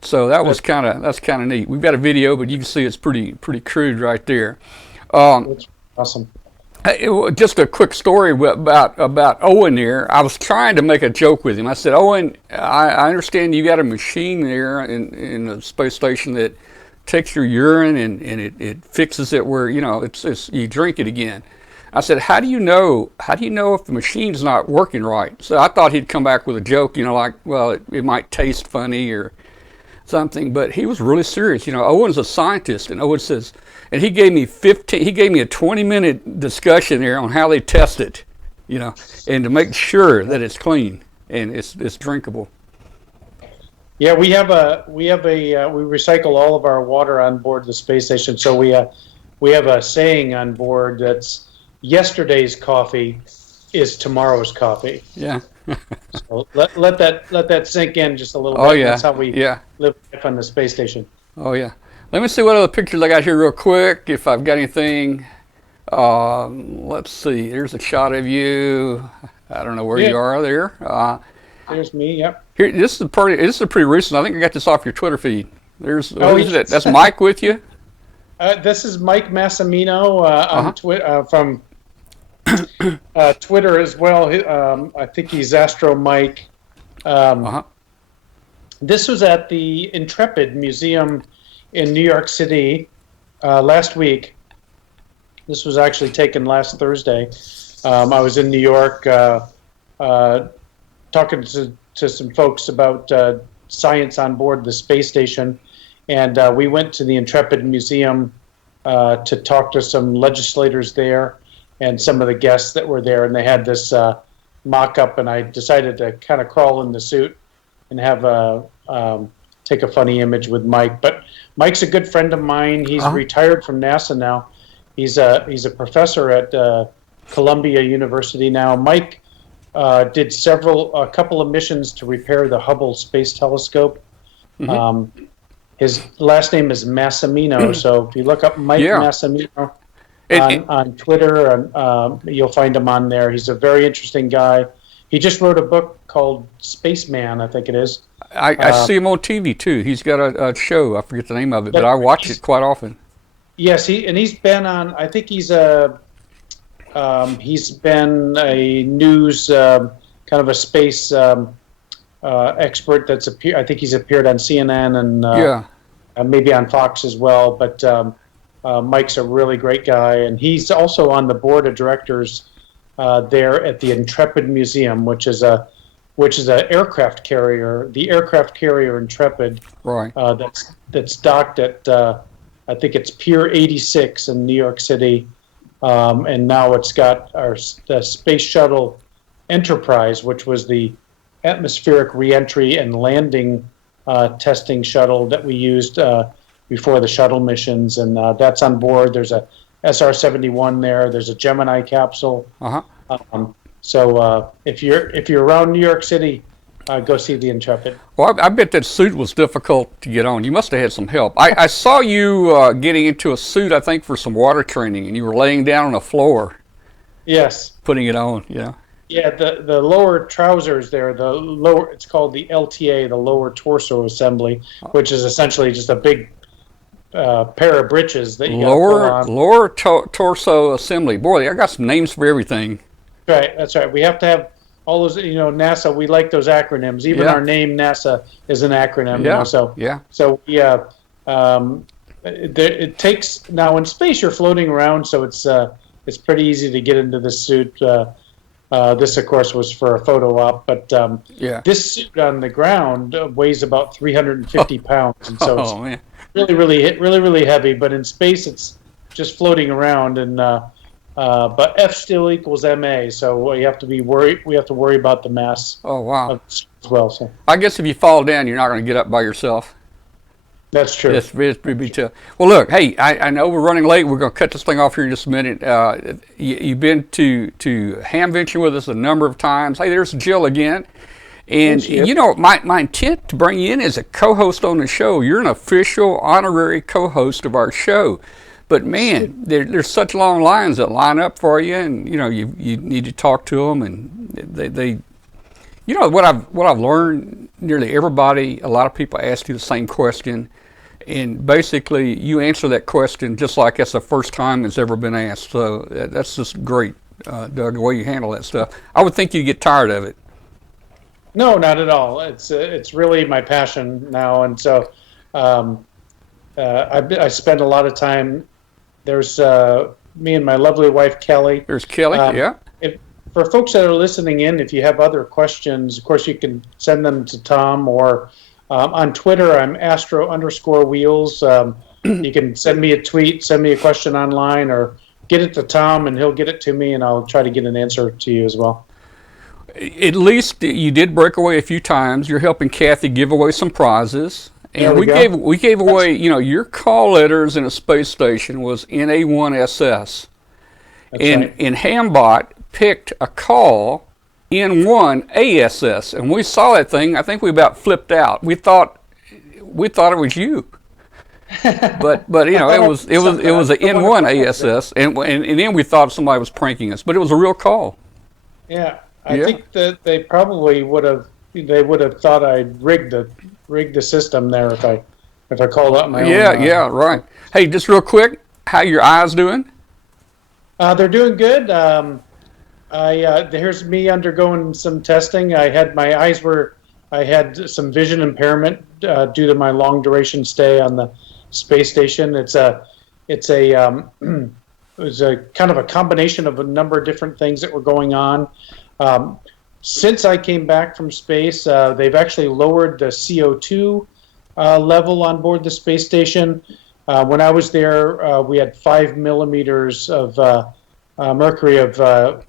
So that's kind of neat. We've got a video, but you can see it's pretty crude right there. That's awesome. Just a quick story about Owen there. I was trying to make a joke with him. I said, Owen, I understand you got a machine there in the space station that takes your urine and it fixes it where, you know, it's you drink it again. I said, how do you know if the machine's not working right? So I thought he'd come back with a joke, you know, like, well, it might taste funny or something, but he was really serious. You know, Owen's a scientist, and Owen says, and he gave me a 20-minute discussion there on how they test it, you know, and to make sure that it's clean and it's drinkable. Yeah, we recycle all of our water on board the space station. So we have a saying on board that's yesterday's coffee is tomorrow's coffee. Yeah. So let that sink in just a little bit. Oh yeah. That's how we live life on the space station. Oh yeah. Let me see what other pictures I got here real quick. If I've got anything. Let's see. There's a shot of you. I don't know where you are there. There's me. Yep. Here, this is pretty recent. I think I got this off your Twitter feed. There's that's Mike with you. This is Mike Massimino on from Twitter as well. I think he's Astro Mike. This was at the Intrepid Museum in New York City last week. This was actually taken last Thursday. I was in New York talking to some folks about science on board the space station, and we went to the Intrepid Museum to talk to some legislators there and some of the guests that were there, and they had this mock-up, and I decided to kind of crawl in the suit and have take a funny image with Mike. But Mike's a good friend of mine. He's retired from NASA now. He's a professor at Columbia University now. Mike did a couple of missions to repair the Hubble Space Telescope. His last name is Massimino, so if you look up Mike Massimino on Twitter, you'll find him on there. He's a very interesting guy. He just wrote a book called Spaceman, I think it is. I see him on TV too. He's got a show. I forget the name of it, but I watch it quite often. Yes, he's been on. I think he's been a news kind of a space expert that's appeared. I think he's appeared on CNN and maybe on Fox as well. But Mike's a really great guy, and he's also on the board of directors there at the Intrepid Museum, which is an aircraft carrier, the aircraft carrier Intrepid, right? That's docked at I think it's Pier 86 in New York City, and now it's got the Space Shuttle Enterprise, which was the atmospheric reentry and landing testing shuttle that we used before the shuttle missions, and that's on board. There's a SR-71 there. There's a Gemini capsule. So if you're around New York City, go see the Intrepid. Well, I bet that suit was difficult to get on. You must have had some help. I saw you getting into a suit, I think, for some water training, and you were laying down on the floor. Yes. Putting it on, yeah. Yeah, the lower trousers there, it's called the LTA, the lower torso assembly, which is essentially just a big pair of breeches that you got to put on. Lower torso assembly. Boy, I got some names for everything. Right, that's right. We have to have all those, NASA, we like those acronyms. Even our name, NASA, is an acronym. So it takes, now in space you're floating around, so it's pretty easy to get into the suit. This, of course, was for a photo op, but this suit on the ground weighs about 350 pounds, and so it's really heavy. But in space, it's just floating around, and but F still equals ma, so we have to worry about the mass. Oh wow! As well, so I guess if you fall down, you're not going to get up by yourself. That's true. It's pretty tough. Well, look, hey, I know we're running late. We're going to cut this thing off here in just a minute. You've been to Ham Venture with us a number of times. Hey, there's Jill again. And, my intent to bring you in as a co-host on the show. You're an official honorary co-host of our show. But, man, there's such long lines that line up for you, and, you need to talk to them. And they what I've learned, nearly everybody, a lot of people ask you the same question. and basically you answer that question just like that's the first time it's ever been asked. So that's just great, Doug, the way you handle that stuff. I would think you'd get tired of it. No, not at all. It's really my passion now, and so I spend a lot of time. There's me and my lovely wife Kelly. There's Kelly, yeah. For folks that are listening in, if you have other questions, of course you can send them to Tom, or on Twitter I'm Astro_Wheels. You can send me a tweet, send me a question online, or get it to Tom and he'll get it to me, and I'll try to get an answer to you as well. At least you did break away a few times. You're helping Kathy give away some prizes. And we gave away, your call letters in a space station was NA1SS. And Hambot picked a call N1ASS, and we saw that thing. I think we about flipped out. We thought it was you, but it was a N1ASS, and then we thought somebody was pranking us, but it was a real call. Yeah, I think that they probably would have thought I'd rigged the system there if I called up my own. Yeah, right. Hey, just real quick, how your eyes doing? They're doing good. Here's me undergoing some testing. I had some vision impairment due to my long duration stay on the space station. It was a kind of a combination of a number of different things that were going on. Since I came back from space, they've actually lowered the CO2 level on board the space station. When I was there, we had 5 millimeters of mercury of 5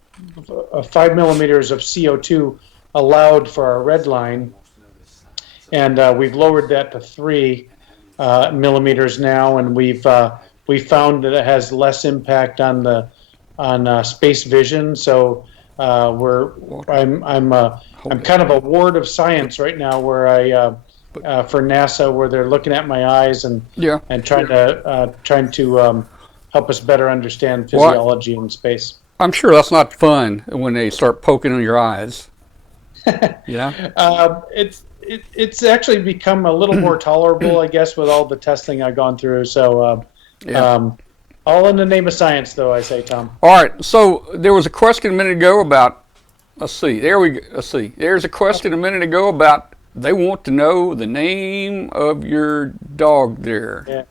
millimeters of CO2 allowed for our red line, and we've lowered that to 3 millimeters now, and we found that it has less impact on space vision. So I'm kind of a ward of science right now, where for NASA, where they're looking at my eyes and trying to help us better understand physiology in space. I'm sure that's not fun when they start poking in your eyes. It's actually become a little more tolerable, I guess, with all the testing I've gone through. So, all in the name of science, though, I say, Tom. All right. So there was a question a minute ago about. Let's see. There's a question a minute ago about they want to know the name of your dog there. Yeah.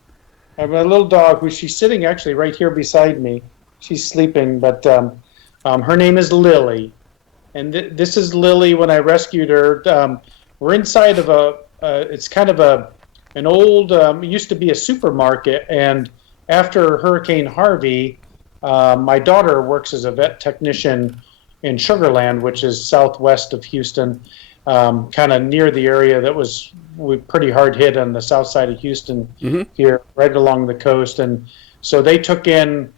I have a little dog she's sitting actually right here beside me. She's sleeping, but her name is Lily, and this is Lily. When I rescued her, we're inside of it's kind of an old, it used to be a supermarket, and after Hurricane Harvey, my daughter works as a vet technician in Sugar Land, which is southwest of Houston, kind of near the area that was pretty hard hit on the south side of Houston, here, right along the coast. And so they took in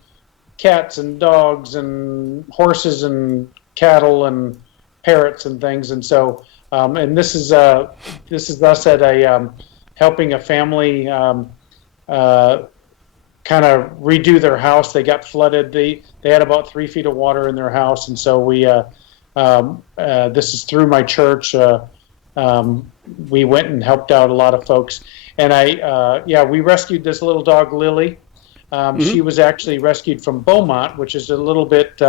cats and dogs and horses and cattle and parrots and things. And so, and this is us at helping a family kind of redo their house. They got flooded. They had about 3 feet of water in their house, and so we this is through my church. We went and helped out a lot of folks, and we rescued this little dog, Lily. She was actually rescued from Beaumont, which is a little bit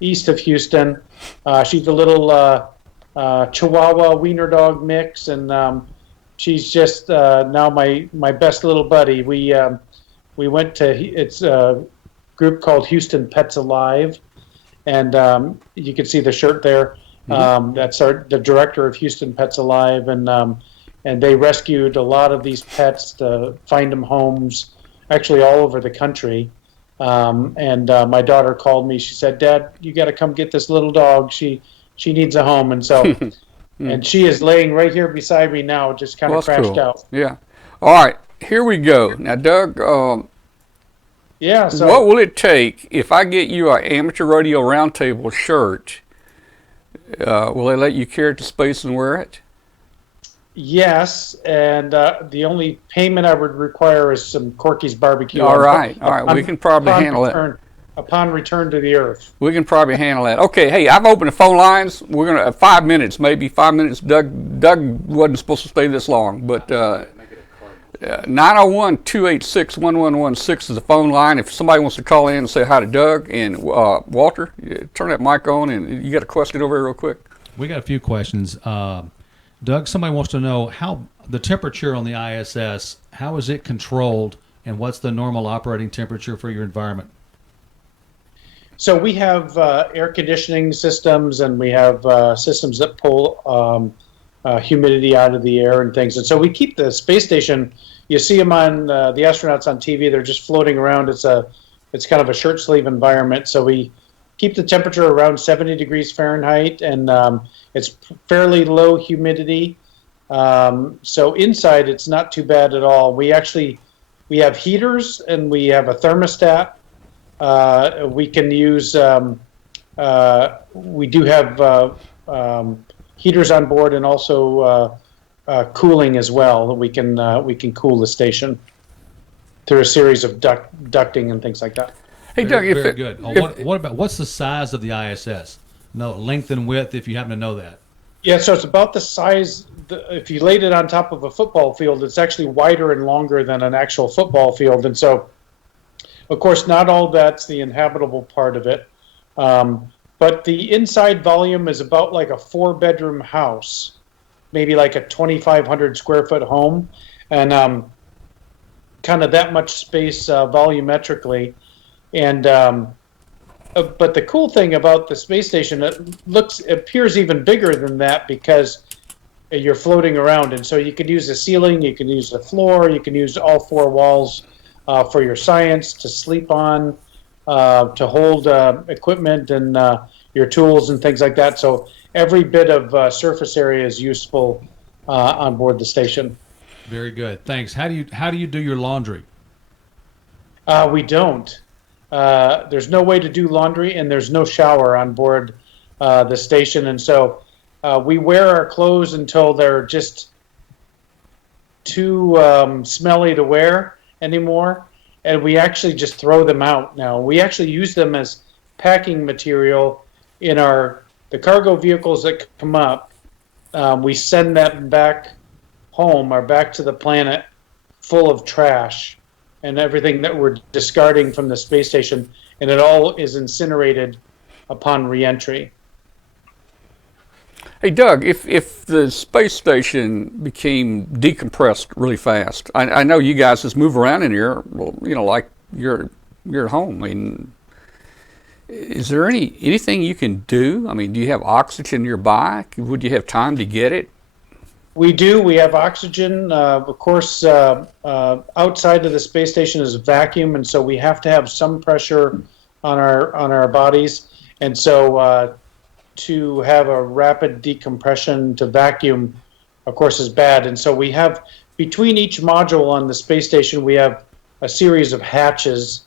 east of Houston. She's a little Chihuahua Wiener dog mix, and she's just now my best little buddy. We went to it's a group called Houston Pets Alive, and you can see the shirt there. That's the director of Houston Pets Alive, and they rescued a lot of these pets to find them homes, actually all over the country. And my daughter called me. She said, "Dad, you got to come get this little dog. She needs a home." And so, and she is laying right here beside me now, just kind of crashed out. Yeah. All right. Here we go. Now, Doug, So what will it take if I get you an Amateur Radio Roundtable shirt? Will they let you carry it to space and wear it? Yes, and the only payment I would require is some Corky's barbecue. All right. We can probably handle it. Upon return to the Earth. We can probably handle that. Okay, hey, I've opened the phone lines. We're going to 5 minutes, maybe 5 minutes. Doug wasn't supposed to stay this long, but 901-286-1116 is the phone line. If somebody wants to call in and say hi to Doug and Walter, turn that mic on, and you got a question over here real quick. We got a few questions. Doug, somebody wants to know how the temperature on the ISS, how is it controlled, and what's the normal operating temperature for your environment? So we have air conditioning systems, and we have systems that pull humidity out of the air and things. And so we keep the space station. You see them on the astronauts on TV. They're just floating around. It's kind of a shirt sleeve environment. So we keep the temperature around 70 degrees Fahrenheit, and it's fairly low humidity. So inside, it's not too bad at all. We have heaters, and we have a thermostat. We can use. We do have heaters on board, and also cooling as well. We can cool the station through a series of ducting and things like that. Hey, Doug, very good. What's the size of the ISS? No, length and width, if you happen to know that. Yeah, so it's about the size. If you laid it on top of a football field, it's actually wider and longer than an actual football field. And so, of course, not all that's the inhabitable part of it. But the inside volume is about like a 4-bedroom house, maybe like a 2,500 square foot home, and kind of that much space volumetrically. And but the cool thing about the space station, it appears even bigger than that because you're floating around. And so you could use the ceiling, you can use the floor, you can use all 4 walls for your science to sleep on, to hold equipment and your tools and things like that. So every bit of surface area is useful on board the station. Very good. Thanks. How do you do your laundry? We don't. There's no way to do laundry, and there's no shower on board the station. And so we wear our clothes until they're just too smelly to wear anymore, and we actually just throw them out now. We actually use them as packing material in the cargo vehicles that come up. We send that back home or back to the planet full of trash and everything that we're discarding from the space station, and it all is incinerated upon reentry. Hey, Doug, if the space station became decompressed really fast, I know you guys just move around in here, like you're at home. I mean, is there anything you can do? I mean, do you have oxygen nearby? Would you have time to get it? We do. We have oxygen. Of course, outside of the space station is a vacuum, and so we have to have some pressure on our bodies. And so to have a rapid decompression to vacuum, of course, is bad. And so we have, between each module on the space station, we have a series of hatches.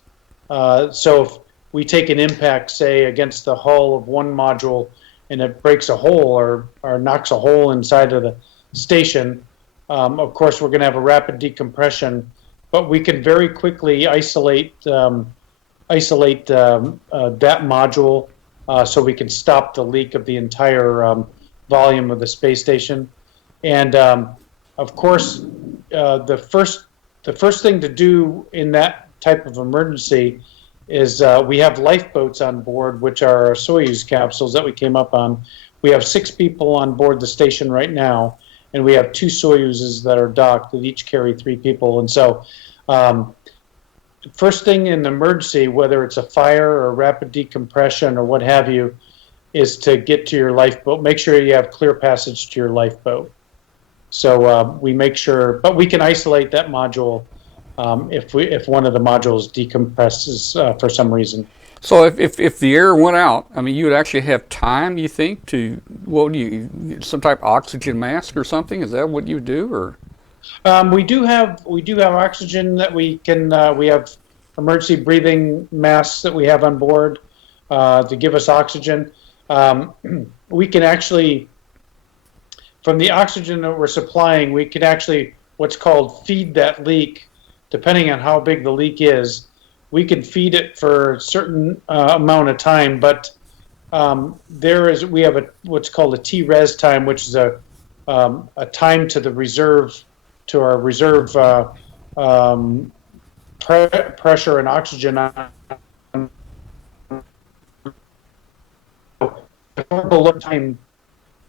So if we take an impact, say, against the hull of one module, and it breaks a hole or knocks a hole inside of the station, of course, we're going to have a rapid decompression, but we can very quickly isolate that module so we can stop the leak of the entire volume of the space station. And of course, the first thing to do in that type of emergency is we have lifeboats on board, which are our Soyuz capsules that we came up on. We have 6 people on board the station right now, and we have 2 Soyuzes that are docked that each carry 3 people. And so first thing in an emergency, whether it's a fire or rapid decompression or what have you, is to get to your lifeboat. Make sure you have clear passage to your lifeboat. So we make sure, but we can isolate that module if one of the modules decompresses for some reason. So if the air went out, I mean, you would actually have time, you think, to, some type of oxygen mask or something? Is that what you do, or? We do have oxygen that we can. We have emergency breathing masks that we have on board to give us oxygen. We can actually, from the oxygen that we're supplying, we can actually what's called feed that leak, depending on how big the leak is. We can feed it for a certain amount of time, but we have what's called a T-res time, which is a time to our reserve pressure and oxygen on below time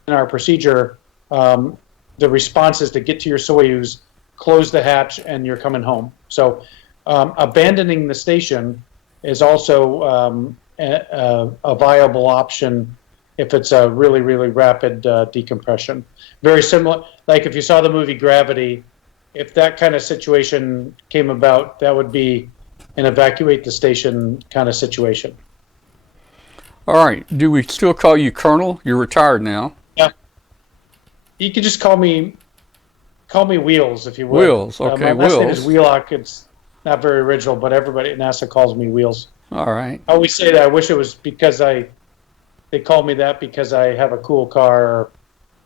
in our procedure. The response is to get to your Soyuz, close the hatch, and you're coming home. So abandoning the station is also a viable option if it's a really, really rapid decompression. Very similar, like if you saw the movie Gravity, if that kind of situation came about, that would be an evacuate the station kind of situation. All right. Do we still call you Colonel? You're retired now. Yeah. You could just call me Wheels, if you will. Wheels, okay, my last name Wheels. is Wheelock. It's not very original, but everybody at NASA calls me Wheels. All right. I always say that. I wish it was because they called me that because I have a cool car or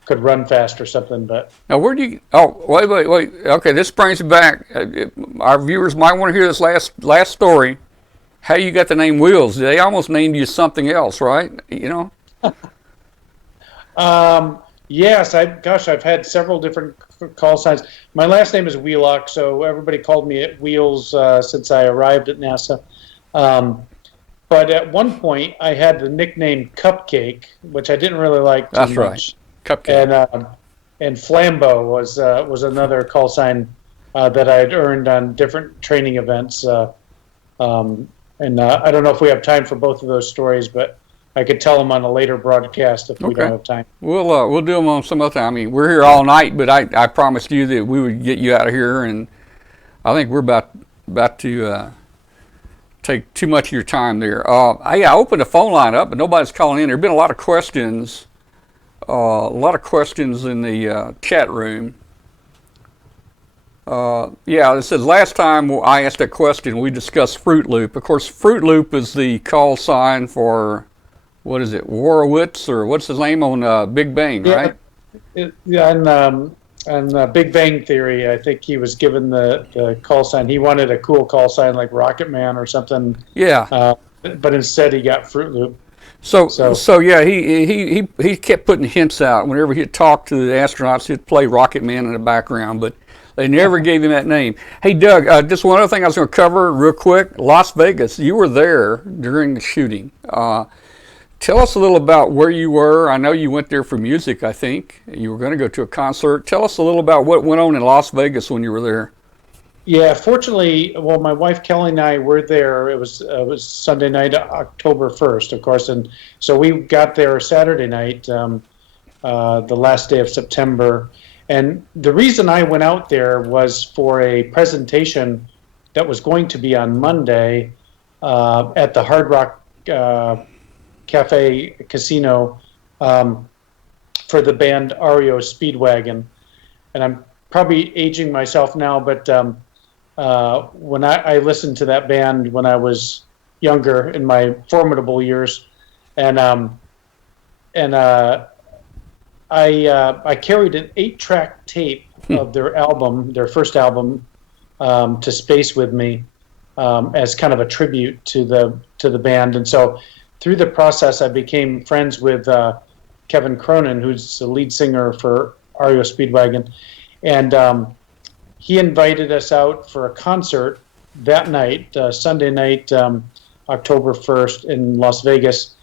could run fast or something. But Now, where do you? Oh, wait. Okay, this brings it back. Our viewers might want to hear this last story. How you got the name Wheels? They almost named you something else, right? You know. Yes, I've had several different call signs. My last name is Wheelock, so everybody called me at Wheels since I arrived at NASA. But at one point, I had the nickname Cupcake, which I didn't really like too That's much. right. Cupcake. And Flambeau was another call sign that I had earned on different training events. And I don't know if we have time for both of those stories, but I could tell them on a later broadcast if we don't have time. We'll do them on some other time. I mean, we're here all night, but I promised you that we would get you out of here, and I think we're about to take too much of your time there. I opened the phone line up, but nobody's calling in. There have been a lot of questions in the chat room. It says last time I asked that question, we discussed Fruit Loop. Of course, Fruit Loop is the call sign for, what is it, Horowitz, or what's his name on Big Bang, right? And Big Bang Theory, I think he was given the call sign. He wanted a cool call sign like Rocket Man or something. Yeah. But instead he got Fruit Loop. So yeah, he kept putting hints out. Whenever he'd talk to the astronauts, he'd play Rocket Man in the background, but they never gave him that name. Hey, Doug, just one other thing I was going to cover real quick. Las Vegas, you were there during the shooting. Tell us a little about where you were. I know you went there for music, I think. You were going to go to a concert. Tell us a little about what went on in Las Vegas when you were there. Yeah, fortunately, well, my wife Kelly and I were there. It was Sunday night, October 1st, of course, and so we got there Saturday night, the last day of September. And the reason I went out there was for a presentation that was going to be on Monday at the Hard Rock Cafe Casino for the band REO Speedwagon. And I'm probably aging myself now, but when I listened to that band when I was younger in my formidable years, and I carried an 8-track tape of their first album, to space with me, as kind of a tribute to the band. And so through the process, I became friends with Kevin Cronin, who's the lead singer for REO Speedwagon, and he invited us out for a concert that night, Sunday night, October 1st in Las Vegas,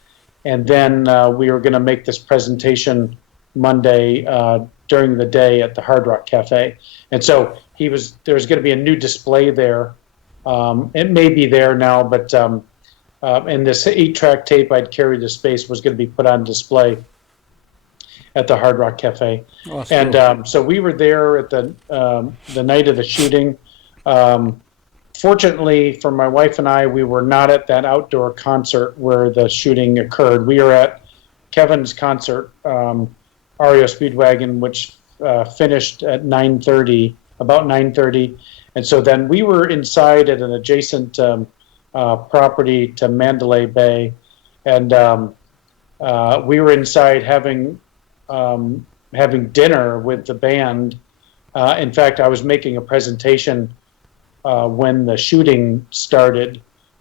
and then we were going to make this presentation Monday during the day at the Hard Rock Cafe. And so there's going to be a new display there. It may be there now, but and this 8-track tape I'd carried to space was going to be put on display at the Hard Rock Cafe. Oh, and cool. So we were there at the night of the shooting. Fortunately for my wife and I, we were not at that outdoor concert where the shooting occurred. We were at Kevin's concert, REO Speedwagon, which finished at about 9:30. And so then we were inside at an adjacent property to Mandalay Bay, and we were inside having dinner with the band. In fact, I was making a presentation when the shooting started,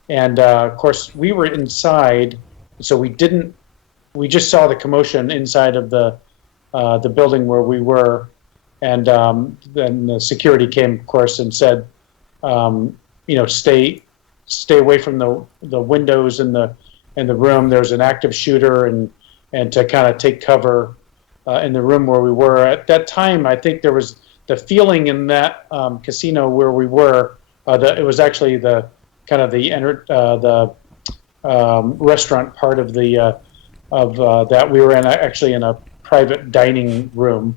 and of course we were inside, so we just saw the commotion inside of the building where we were, and then the security came, of course, and said stay away from the windows in the room. There's an active shooter, and to kind of take cover in the room where we were at that time. I think there was the feeling in that casino where we were. It was actually the kind of the restaurant part of that. We were actually in a private dining room,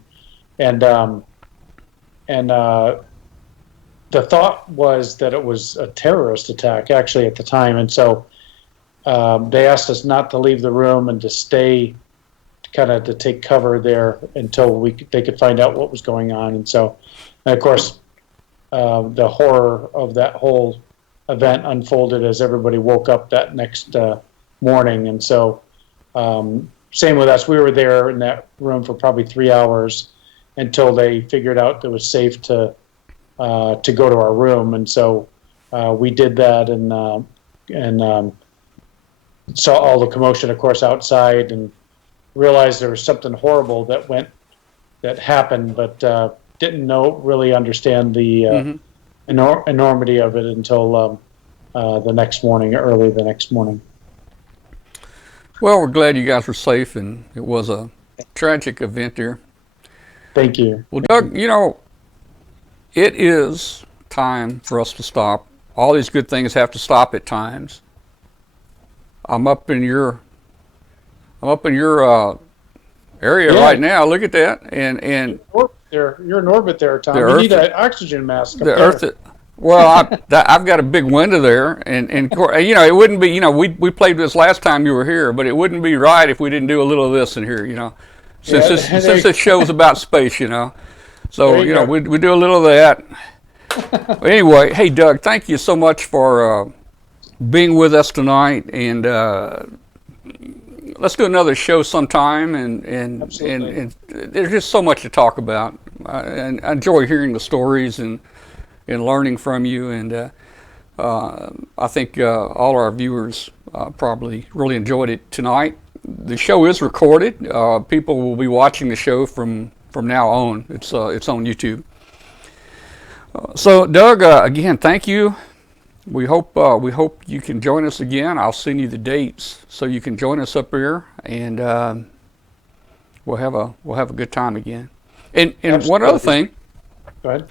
and the thought was that it was a terrorist attack actually at the time, and so they asked us not to leave the room and to stay, kind of to take cover there until they could find out what was going on. And so, and of course, the horror of that whole event unfolded as everybody woke up that next morning. And so, same with us. We were there in that room for probably 3 hours until they figured out it was safe to go to our room. And so we did that, and saw all the commotion, of course, outside, and realized there was something horrible that happened, but didn't really understand the enormity of it until the next morning, early the next morning. Well, we're glad you guys were safe, and it was a tragic event there. Thank you. Well, Doug, it is time for us to stop. All these good things have to stop at times. I'm up in your area right now. Look at that, and you're in orbit there, Tom. You need an oxygen mask. The Earth. Well, I've got a big window there, and it wouldn't be. We played this last time you were here, but it wouldn't be right if we didn't do a little of this in here. Since this show's about space, So we do a little of that. But anyway, hey Doug, thank you so much for being with us tonight, and let's do another show sometime. And there's just so much to talk about, and I enjoy hearing the stories and learning from you. And I think all our viewers probably really enjoyed it tonight. The show is recorded. People will be watching the show from now on. It's on YouTube. So Doug, again, thank you. We hope you can join us again. I'll send you the dates so you can join us up here, and we'll have a good time again. And one other thing. Go ahead.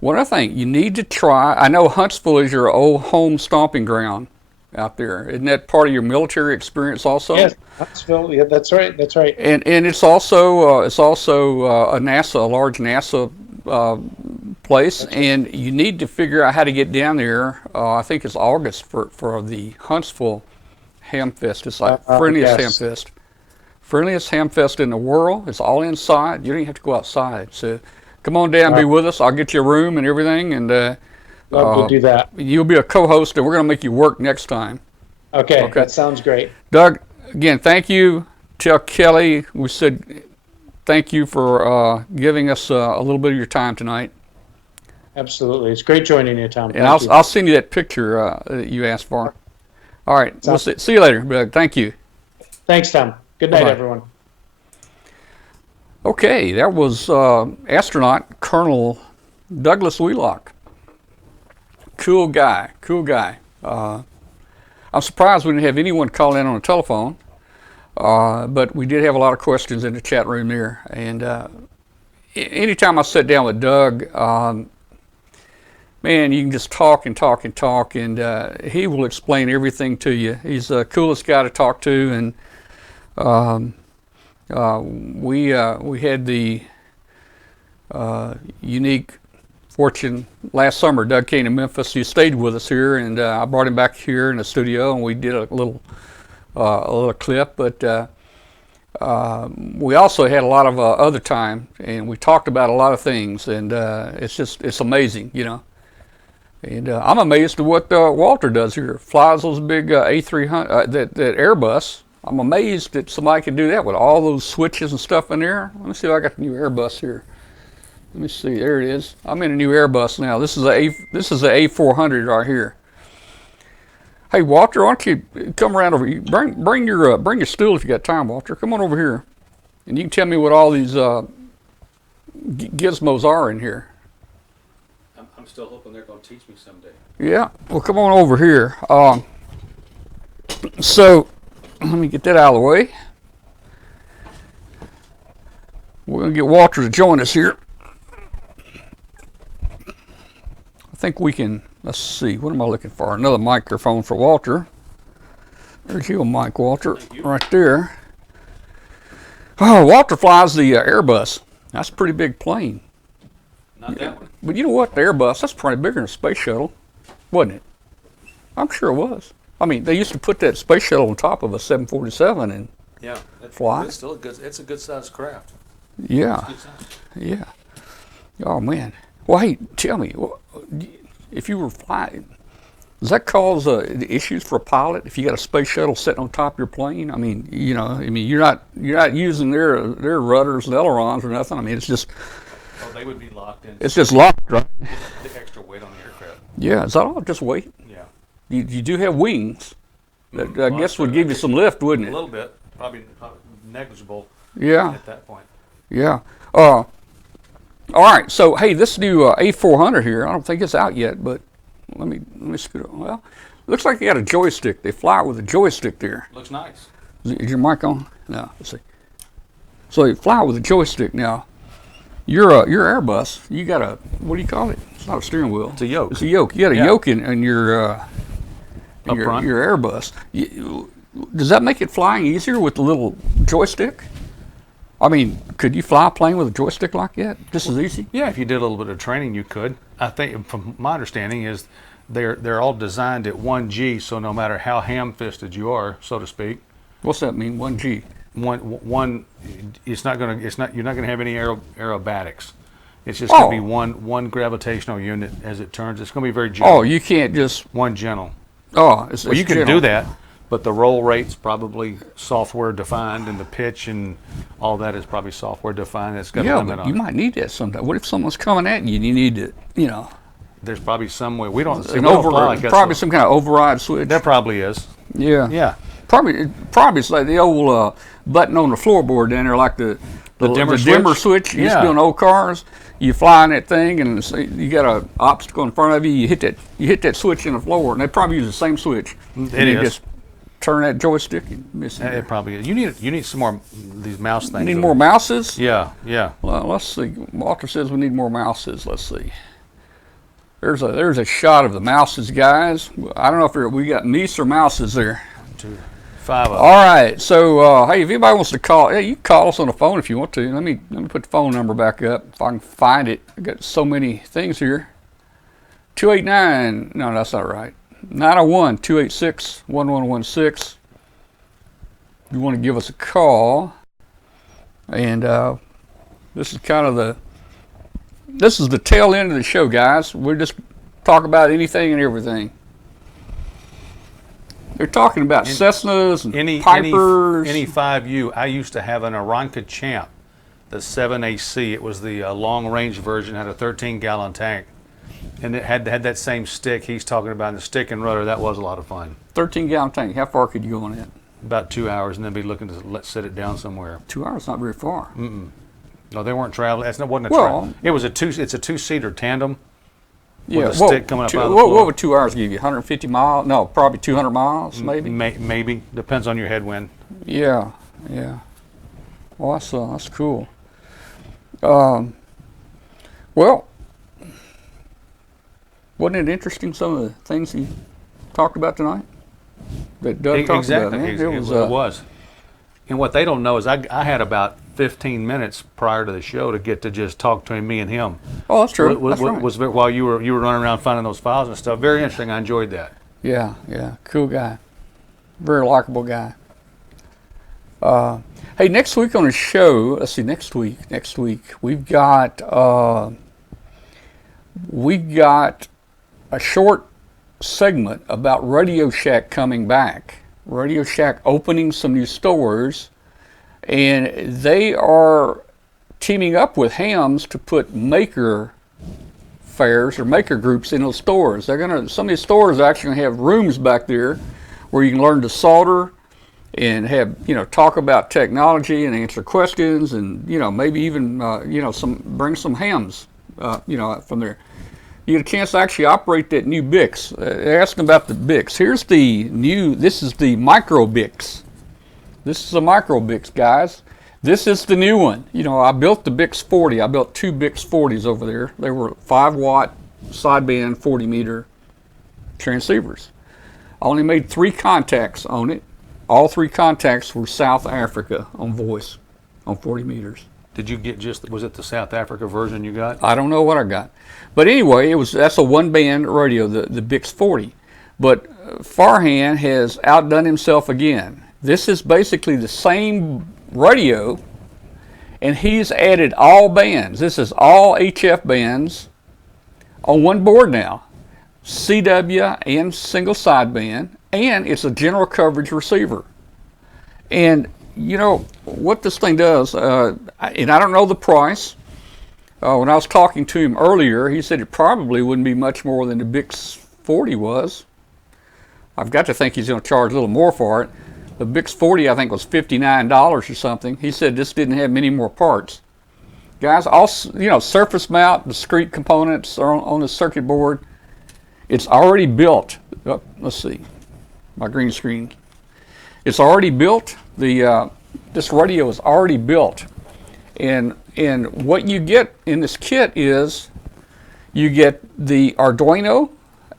One other thing, you need to try. I know Huntsville is your old home stomping ground out there. Isn't that part of your military experience also? Yes, Huntsville. Yeah, that's right. That's right. And it's also a large NASA place, right. And you need to figure out how to get down there. I think it's August for the Huntsville Ham Fest. It's like friendliest Ham Fest. Friendliest Ham Fest in the world. It's all inside. You don't even have to go outside. So come on down, be with us. I'll get you a room and everything, and love to do that. You'll be a co-host, and we're going to make you work next time. Okay, that sounds great. Doug, again, thank you. Tell Kelly we said thank you for giving us a little bit of your time tonight. Absolutely. It's great joining you, Tom. And I'll send you that picture that you asked for. All right. We'll see you later, Doug. Thank you. Thanks, Tom. Good night, Bye-bye. everyone. Okay, that was astronaut Colonel Douglas Wheelock. Cool guy. I'm surprised we didn't have anyone call in on the telephone, but we did have a lot of questions in the chat room there. And anytime I sit down with Doug, man, you can just talk, and he will explain everything to you. He's the coolest guy to talk to, and we had the unique fortune last summer. Doug came to Memphis. He stayed with us here, and I brought him back here in the studio, and we did a little clip. But we also had a lot of other time, and we talked about a lot of things, and it's amazing, And I'm amazed at what Walter does here. Flies those big A300, that Airbus. I'm amazed that somebody can do that with all those switches and stuff in there. Let me see if I got the new Airbus here. Let me see. There it is. I'm in a new Airbus now. This is a A400 right here. Hey Walter, why don't you come around over here? Bring your stool if you got time, Walter. Come on over here, and you can tell me what all these gizmos are in here. I'm still hoping they're going to teach me someday. Yeah. Well, come on over here. So let me get that out of the way. We're going to get Walter to join us here. I think we can, let's see, what am I looking for? Another microphone for Walter. There's your mic, Walter, right there. Oh, Walter flies the Airbus. That's a pretty big plane. Not that one. But you know what? The Airbus, that's probably bigger than a space shuttle, wasn't it? I'm sure it was. I mean, they used to put that space shuttle on top of a 747 and Yeah. fly. It's still a good. It's a good sized craft. yeah, Good size. yeah. Oh man. Well, hey, tell me, if you were flying, does that cause issues for a pilot if you got a space shuttle sitting on top of your plane? I mean, you're not using their rudders and ailerons or nothing. I mean, it's just Oh, they would be locked in. it's just locked, right? The extra weight on the aircraft. Yeah. Is that all? Just weight? Yeah. You do have wings that I Well, guess would I give you guess some lift, A wouldn't it? little bit, probably negligible Yeah. at that point. Yeah. All right. So hey, this new A400 here, I don't think it's out yet, but let me scoot it. Well, looks like you got a joystick. They fly it with a joystick there. Looks nice. Is your mic on? No. Let's see. So you fly with a joystick now. Your Airbus, you got a, what do you call it? It's not a steering wheel. It's a yoke. It's a yoke. You got a Yeah. yoke in your Up front. your Airbus. Does that make it flying easier with the little joystick? I mean, could you fly a plane with a joystick like that? Just as easy? Yeah, if you did a little bit of training, you could. I think, from my understanding, is they're all designed at 1G, so no matter how ham-fisted you are, so to speak, What's that mean? 1G. one you're not gonna have any aerobatics. It's just gonna be one gravitational unit as it turns. It's gonna be very gentle. Oh, you can't just. One gentle. Oh, Well, you can do that, but the roll rate's probably software defined, and the pitch and all that is probably software defined. It's got a Yeah, limit but on you it. might need that sometime. What if someone's coming at you and you need to, There's probably some way. We don't see an we don't fly like that, probably so- some kind of override switch. There probably is. Yeah. Yeah. Probably it's like the old button on the floorboard down there, like the dimmer switch. You used to Yeah. do on old cars. You fly in that thing, and you got an obstacle in front of you. You hit that switch in the floor, and they probably use the same switch. It and you is. just turn that joystick and miss it. It probably is. You need some more these mouse things. Need more mouses? Yeah, yeah. Well, let's see. Walter says we need more mouses. Let's see. There's a shot of the mouses, guys. I don't know if we got mice or mouses there. 2, 5 of them. All right. So hey, if anybody wants to call, you can call us on the phone if you want to. Let me put the phone number back up if I can find it. I got so many things here. 289. No, that's not right. 901-286-1116. You want to give us a call, and this is kind of the tail end of the show, guys. We're just talk about anything and everything. They're talking about Cessnas and Pipers. Any 5U. I used to have an Aranca Champ, the 7AC. It was the long-range version. Had a 13-gallon tank, and it had that same stick he's talking about, the stick and rudder. That was a lot of fun. 13-gallon tank. How far could you go on it? About 2 hours, and then be looking to set it down somewhere. 2 hours, not very far. No, they weren't traveling. That's not wasn't a Well, travel. It was it's a two-seater tandem. Yeah, a stick coming up out of the what floor. would 2 hours give you? 150 miles? No, probably 200 miles, maybe. Maybe depends on your headwind. Yeah, yeah. Well, that's cool. Well, wasn't it interesting, some of the things he talked about tonight? That Doug talked Exactly. about, man. It was. And what they don't know is I had about 15 minutes prior to the show to get to just talk to him, me and him. Oh, that's true. Was, That's right. was while you were running around finding those files and stuff. Very interesting. I enjoyed that. Yeah, cool guy, very likable guy. Hey, next week on the show, let's see, next week we've got a short segment about Radio Shack coming back. Radio Shack opening some new stores, and they are teaming up with Hams to put maker fairs or maker groups in those stores. Some of these stores are actually gonna have rooms back there where you can learn to solder and have, talk about technology and answer questions, and maybe even bring some hams from there. you get a chance to actually operate that new Bix. They're asking about the Bix. Here's the new, this is the micro Bix. This is a micro Bix, guys. This is the new one. You know, I built the Bix 40. I built 2 Bix 40s over there. They were 5-watt sideband 40-meter transceivers. I only made 3 contacts on it. All 3 contacts were South Africa on voice on 40 meters. Did you get was it the South Africa version you got? I don't know what I got. But anyway, that's a 1-band radio, the Bix 40. But Farhan has outdone himself again. This is basically the same radio, and he's added all bands. This is all HF bands on one board now. CW and single sideband, and it's a general coverage receiver. And you know what this thing does, and I don't know the price. When I was talking to him earlier, he said it probably wouldn't be much more than the Bix 40 was. I've got to think he's going to charge a little more for it. The Bix 40, I think, was $59 or something. He said this didn't have many more parts. Guys, all, you know, surface mount, discrete components are on the circuit board. It's already built. Oh, let's see, my green screen. It's already built. This radio is already built, and what you get in this kit is you get the Arduino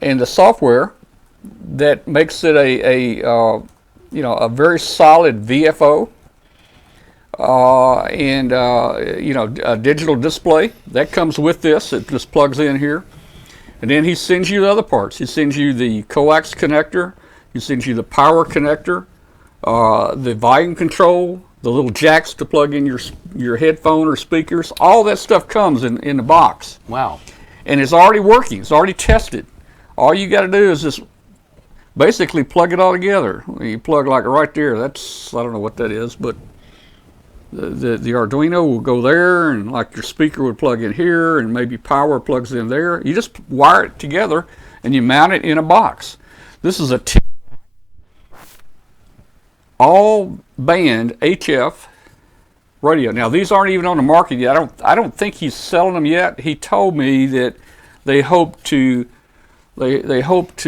and the software that makes it a very solid VFO, and a digital display that comes with this. It just plugs in here. And then he sends you the other parts. He sends you the coax connector. He sends you the power connector, the volume control, the little jacks to plug in your headphone or speakers. All that stuff comes in the box. Wow. And it's already working. It's already tested. All you got to do is just basically plug it all together. You plug like right there. That's, I don't know what that is, but the Arduino will go there, and like your speaker would plug in here, and maybe power plugs in there. You just wire it together and you mount it in a box. This is a all band HF radio. Now these aren't even on the market yet. I don't think he's selling them yet. He told me that they hope to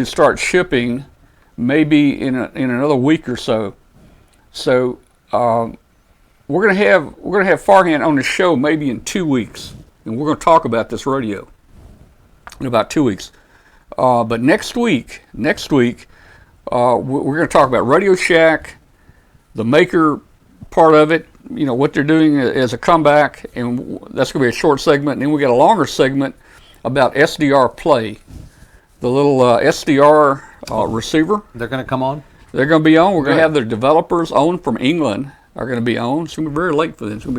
start shipping maybe in another week or so. So we're gonna have Farhan on the show maybe in 2 weeks, and we're gonna talk about this radio in about 2 weeks. But next week, we're gonna talk about Radio Shack, the maker part of it. You know what they're doing as a comeback, and that's gonna be a short segment. And then we got a longer segment about SDR Play, the little SDR receiver. They're going to come on? They're going to be on. We're going to have their developers on from England are going to be on. It's going to be very late for them. It's going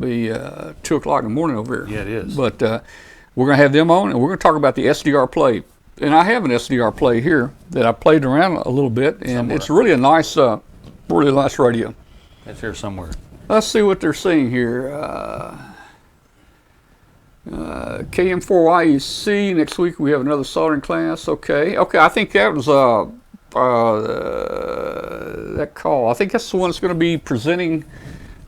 to be 2 o'clock in the morning over here. Yeah, it is. But we're going to have them on, and we're going to talk about the SDR Play. And I have an SDR Play here that I played around a little bit, and it's really a nice radio. It's here somewhere. Let's see what they're saying here. KM4YEC, next week we have another soldering class. Okay, I think that was that call. I think that's the one that's going to be presenting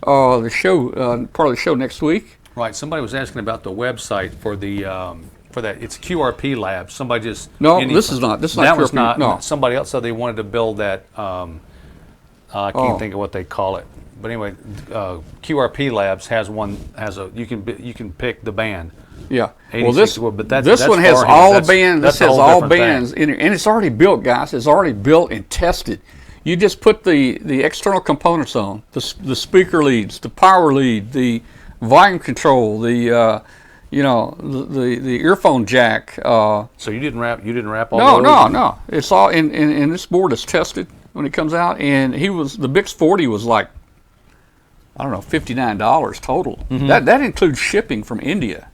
the show, part of the show next week. Right, somebody was asking about the website for the for that. It's QRP Labs. Somebody just... No, this is not. This is not that QRP. was not. No. Somebody else said they wanted to build that. I can't think of what they call it. But anyway, QRP Labs has one. You can pick the band. Yeah. 86, Well, this but that's one has Farhan. all the bands. That's This has a whole all different bands thing. in it, and it's already built, guys. It's already built and tested. You just put the external components on, the speaker leads, the power lead, the volume control, the earphone jack. So you didn't wrap all those? No. It's all in this board is tested when it comes out, and the Bix 40 was like, I don't know, $59 total. Mm-hmm. That includes shipping from India.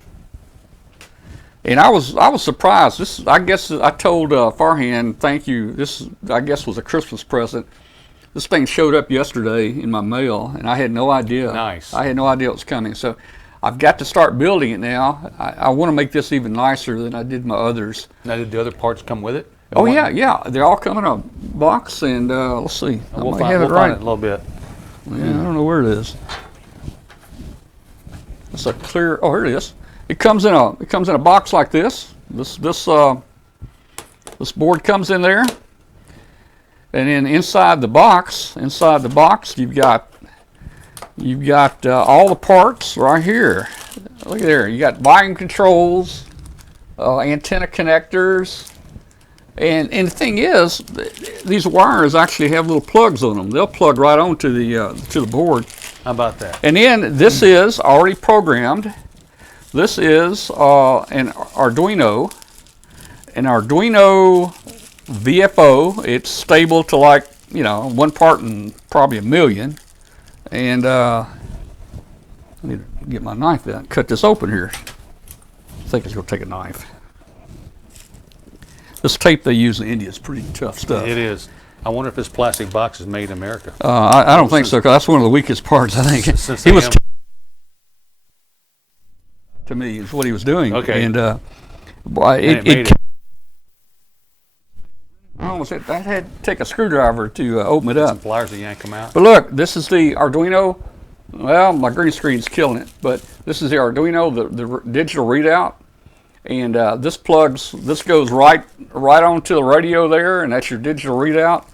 And I was surprised. This, I guess, I told Farhan, thank you. This, I guess, was a Christmas present. This thing showed up yesterday in my mail, and I had no idea. Nice. I had no idea it was coming. So I've got to start building it now. I want to make this even nicer than I did my others. Now, did the other parts come with it? Oh yeah. They're all coming in a box, and let's see. We'll I have find it right. it in a little bit. Yeah, I don't know where it is. It's a clear. Oh, here it is. it comes in a box like this. This board comes in there, and then inside the box, you've got all the parts right here. Look at there. You got volume controls, antenna connectors, and the thing is, these wires actually have little plugs on them. They'll plug right onto the board. How about that? And then this is already programmed. This is an Arduino VFO. It's stable to like, 1 part in probably a million. And I need to get my knife out and cut this open here. I think it's going to take a knife. This tape they use in India is pretty tough stuff. It is. I wonder if this plastic box is made in America. I don't think so, because that's one of the weakest parts, I think. Since He they was have- to me is what he was doing. Okay. And it made it. I almost had to take a screwdriver to open it Some up. pliers to yank them out. But look, this is the Arduino. Well, my green screen's killing it, but this is the Arduino, the digital readout. And this goes right onto the radio there, and that's your digital readout.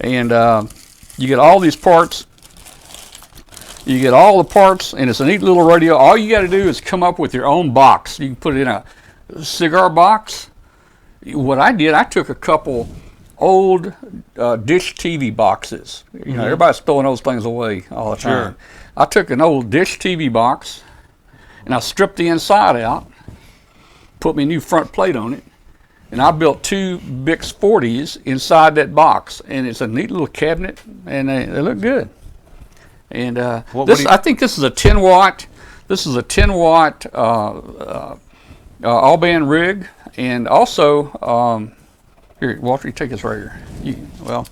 And you get all these parts. You get all the parts, and it's a neat little radio. All you got to do is come up with your own box. You can put it in a cigar box. What I did, I took a couple old dish TV boxes. Everybody's throwing those things away all the time. Sure. I took an old dish TV box, and I stripped the inside out, put me a new front plate on it, and I built 2 Bix 40s inside that box. And it's a neat little cabinet, and they look good. And I think this is a 10 watt. This is a 10 watt all band rig, and also here, Walter, you take this right here.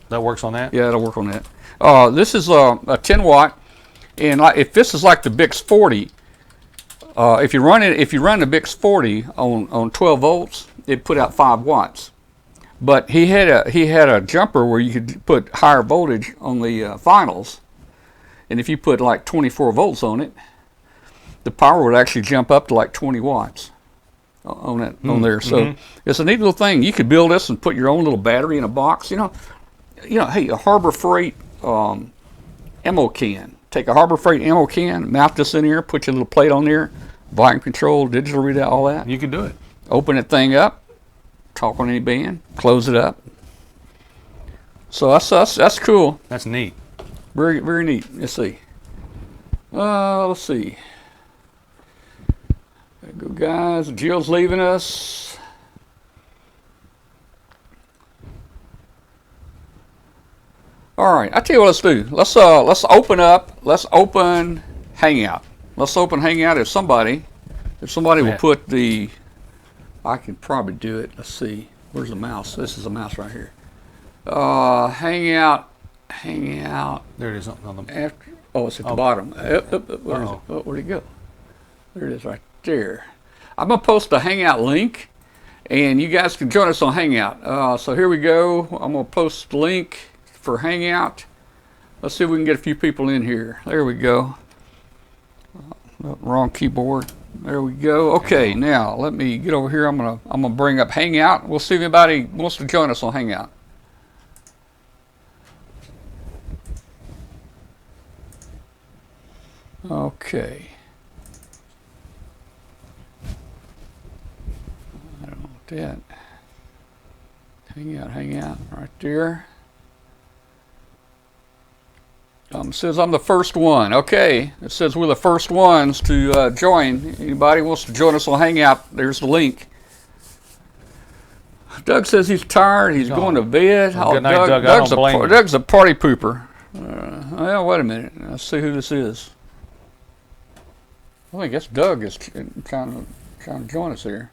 That works on that? Yeah, it'll work on that. This is a 10 watt, and if this is like the Bix 40, if you run the Bix 40 on 12 volts, it put out 5 watts. But he had a jumper where you could put higher voltage on the finals. And if you put like 24 volts on it, the power would actually jump up to like 20 watts on there. So it's a neat little thing. You could build this and put your own little battery in a box. Hey, a Harbor Freight ammo can. Take a Harbor Freight ammo can, mount this in here, put your little plate on there, volume control, digital readout, all that. You can do it. Open that thing up, talk on any band, close it up. So that's cool. That's neat. Very, very neat. Let's see. Let's see. There you go, guys. Jill's leaving us. All right. I tell you what. Let's do. Let's open up. Let's open Hangout. Let's open Hangout. If somebody will put the. I can probably do it. Let's see. Where's the mouse? This is the mouse right here. Hangout. There it is on the. It's at the bottom. Where'd it go? There it is right there. I'm going to post the Hangout link, and you guys can join us on Hangout. So here we go. I'm going to post the link for Hangout. Let's see if we can get a few people in here. There we go. Wrong keyboard. There we go. Okay, now let me get over here. I'm gonna bring up Hangout. We'll see if anybody wants to join us on Hangout. Okay. I don't know what that. Hangout, right there. It says I'm the first one. Okay, it says we're the first ones to join. Anybody wants to join us on Hangout, there's the link. Doug says he's tired. He's going to bed. Good night, Doug. I don't blame you. Doug's a party pooper. Well, wait a minute. Let's see who this is. Well, I guess Doug is trying to join us here.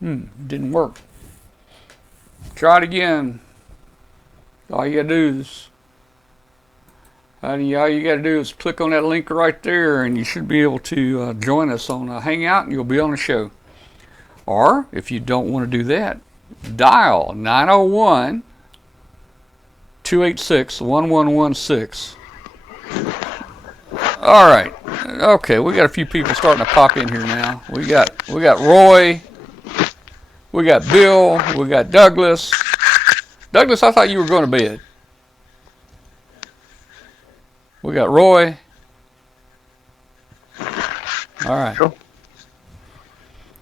Didn't work. Try it again. All you gotta do is click on that link right there, and you should be able to join us on Hangout, and you'll be on the show. Or if you don't want to do that, dial 901-286-1116. All right. Okay, we got a few people starting to pop in here now. We got Roy. We got Bill. We got Douglas. Douglas, I thought you were going to bed. We got Roy. All right. Sure.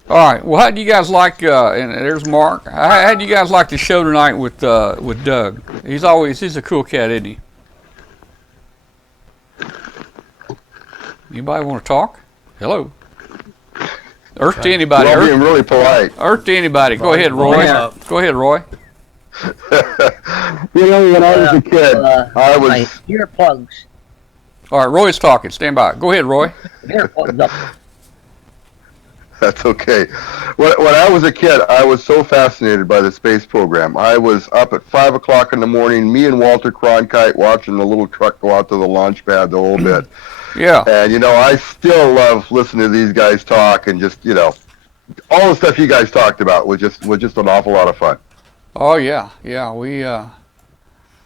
All right. Well, how do you guys like? And there's Mark. How do you guys like the show tonight with Doug? He's a cool cat, isn't he? Anybody want to talk? Hello. Earth to anybody. Well, being really polite. Earth to anybody. Go ahead, Roy. Go ahead, Roy. You know, when I was a kid, I was. My earplugs. All right, Roy's talking. Stand by. Go ahead, Roy. Earplugs up. That's okay. When I was a kid, I was so fascinated by the space program. I was up at 5 o'clock in the morning, me and Walter Cronkite watching the little truck go out to the launch pad the whole bit. Yeah. And, you know, I still love listening to these guys talk and just, you know, all the stuff you guys talked about was just an awful lot of fun. Oh, yeah. Yeah,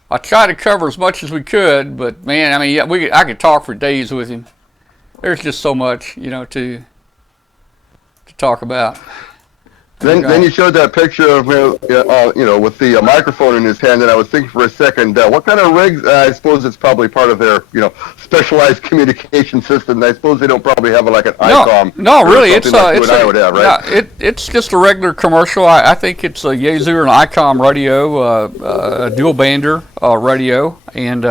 I tried to cover as much as we could, but, man, I mean, yeah, I could talk for days with him. There's just so much, you know, to talk about. Then you showed that picture of him, you know, with the microphone in his hand, and I was thinking for a second, what kind of rigs? I suppose it's probably part of their, you know, specialized communication system. I suppose they don't probably have like an ICOM. No, really, it's like you and I would have, right? No, it's just a regular commercial. I think it's a Yazoo or an ICOM radio, a dual bander radio, and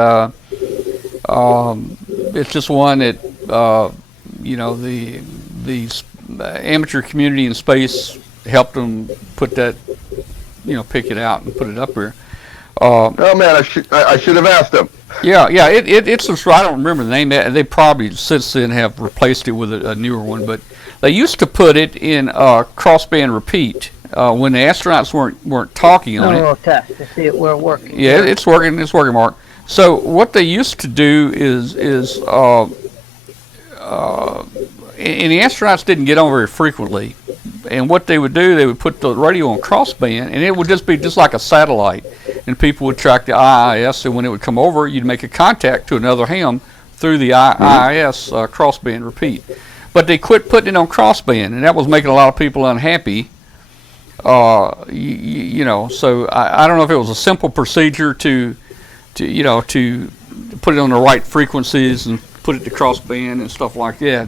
it's just one that you know, the amateur community in space helped them put that, you know, pick it out and put it up here. Oh man, I should have asked them. Yeah, it's I don't remember the name. They probably since then have replaced it with a newer one, but they used to put it in crossband repeat when the astronauts weren't talking on it. A little test to see it where it works. Yeah, it's working, Mark. So what they used to do is and the astronauts didn't get on very frequently. And what they would do, they would put the radio on crossband, and it would just be just like a satellite. And people would track the IIS, and when it would come over, you'd make a contact to another ham through the IIS crossband repeat. But they quit putting it on crossband, and that was making a lot of people unhappy. You know, so I don't know if it was a simple procedure to put it on the right frequencies and put it to crossband and stuff like that.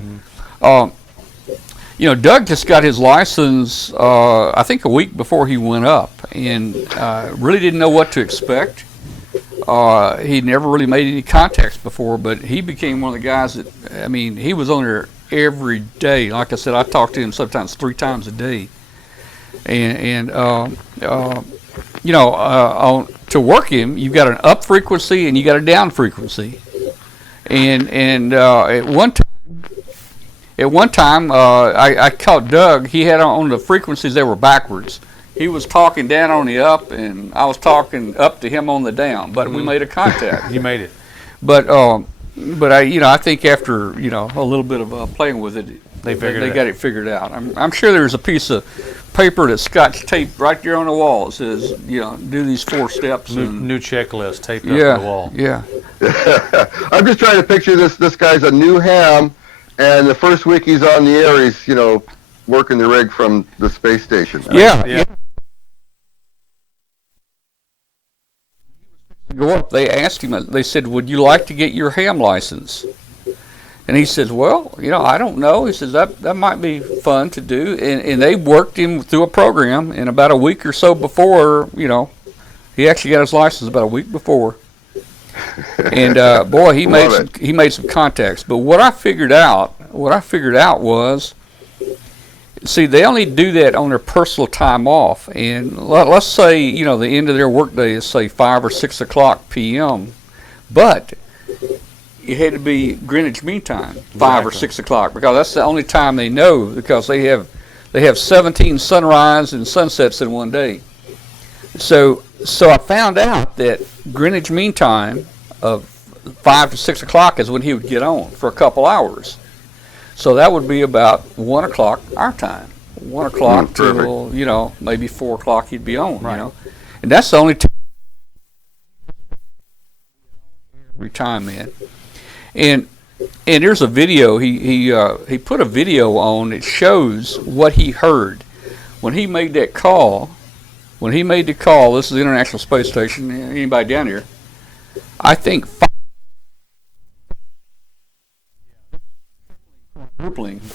You know, Doug just got his license, I think a week before he went up, and really didn't know what to expect. He'd never really made any contacts before, but he became one of the guys that, I mean, he was on there every day. Like I said, I talked to him sometimes 3 times a day. And you know, to work him, you've got an up frequency and you got a down frequency. And at one time, I caught Doug. He had on the frequencies, they were backwards. He was talking down on the up, and I was talking up to him on the down. But we made a contact. He made it. But I think after, you know, a little bit of playing with it, they got it figured out. I'm sure there's a piece of paper that's scotch taped right there on the wall. It says, you know, do these 4 steps. New checklist taped up on the wall. Yeah. I'm just trying to picture this guy's a new ham. And the first week he's on the air, he's, you know, working the rig from the space station. Yeah. Go up. They asked him. They said, "Would you like to get your ham license?" And he says, "Well, you know, I don't know." He says that might be fun to do. And they worked him through a program. And about a week or so before, you know, he actually got his license about a week before. And boy, he made some contacts. But what I figured out was, see, they only do that on their personal time off. And let's say, you know, the end of their workday is say 5 or 6 o'clock p.m. But it had to be Greenwich Mean Time, 5 or 6 o'clock, because that's the only time they know, because they have 17 sunrise and sunsets in one day. So I found out that Greenwich Mean Time of 5 to 6 o'clock is when he would get on for a couple hours. So that would be about 1 o'clock our time. 1 o'clock till, you know, maybe 4 o'clock he'd be on, you know. And that's the only time every time, man. And And there's a video. He put a video on that shows what he heard when he made that call. When he made the call, this is the International Space Station. Anybody down here? I think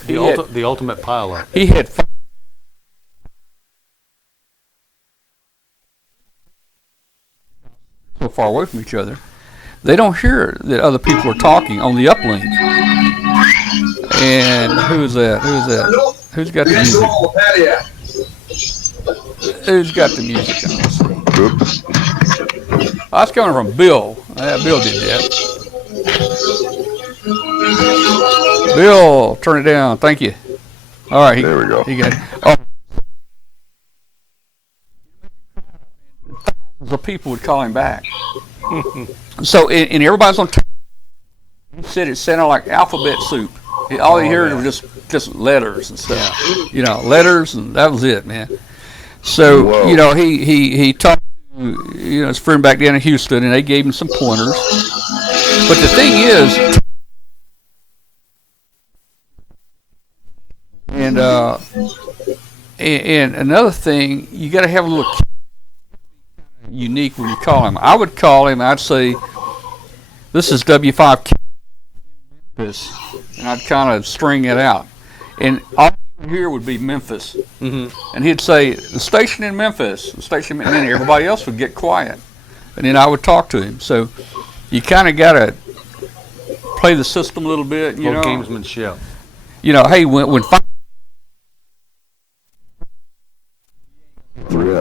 The ultimate pilot. He had so far away from each other, they don't hear that other people are talking on the uplink. And who is that? Who is that? Who's got the music? Who's got the music on? Oops. Oh, that's coming from Bill. Bill did that. Bill, turn it down. Thank you. All right. There we go. He got it. Oh. The people would call him back. So, and everybody's on. He said it sounded like alphabet soup. All he heard was just letters and stuff. Yeah. You know, letters, and that was it, man. So, whoa. You know, he talked to, you know, his friend back down in Houston, and they gave him some pointers. But the thing is, and another thing, you got to have a little unique when you call him. I would call him, I'd say, this is W5 Memphis, and I'd kind of string it out. And all here would be Memphis. Mm-hmm. And he'd say, the station in Memphis, the station, and then everybody else would get quiet. And then I would talk to him. So you kind of got to play the system a little bit, you know. Gamesmanship. You know, hey, when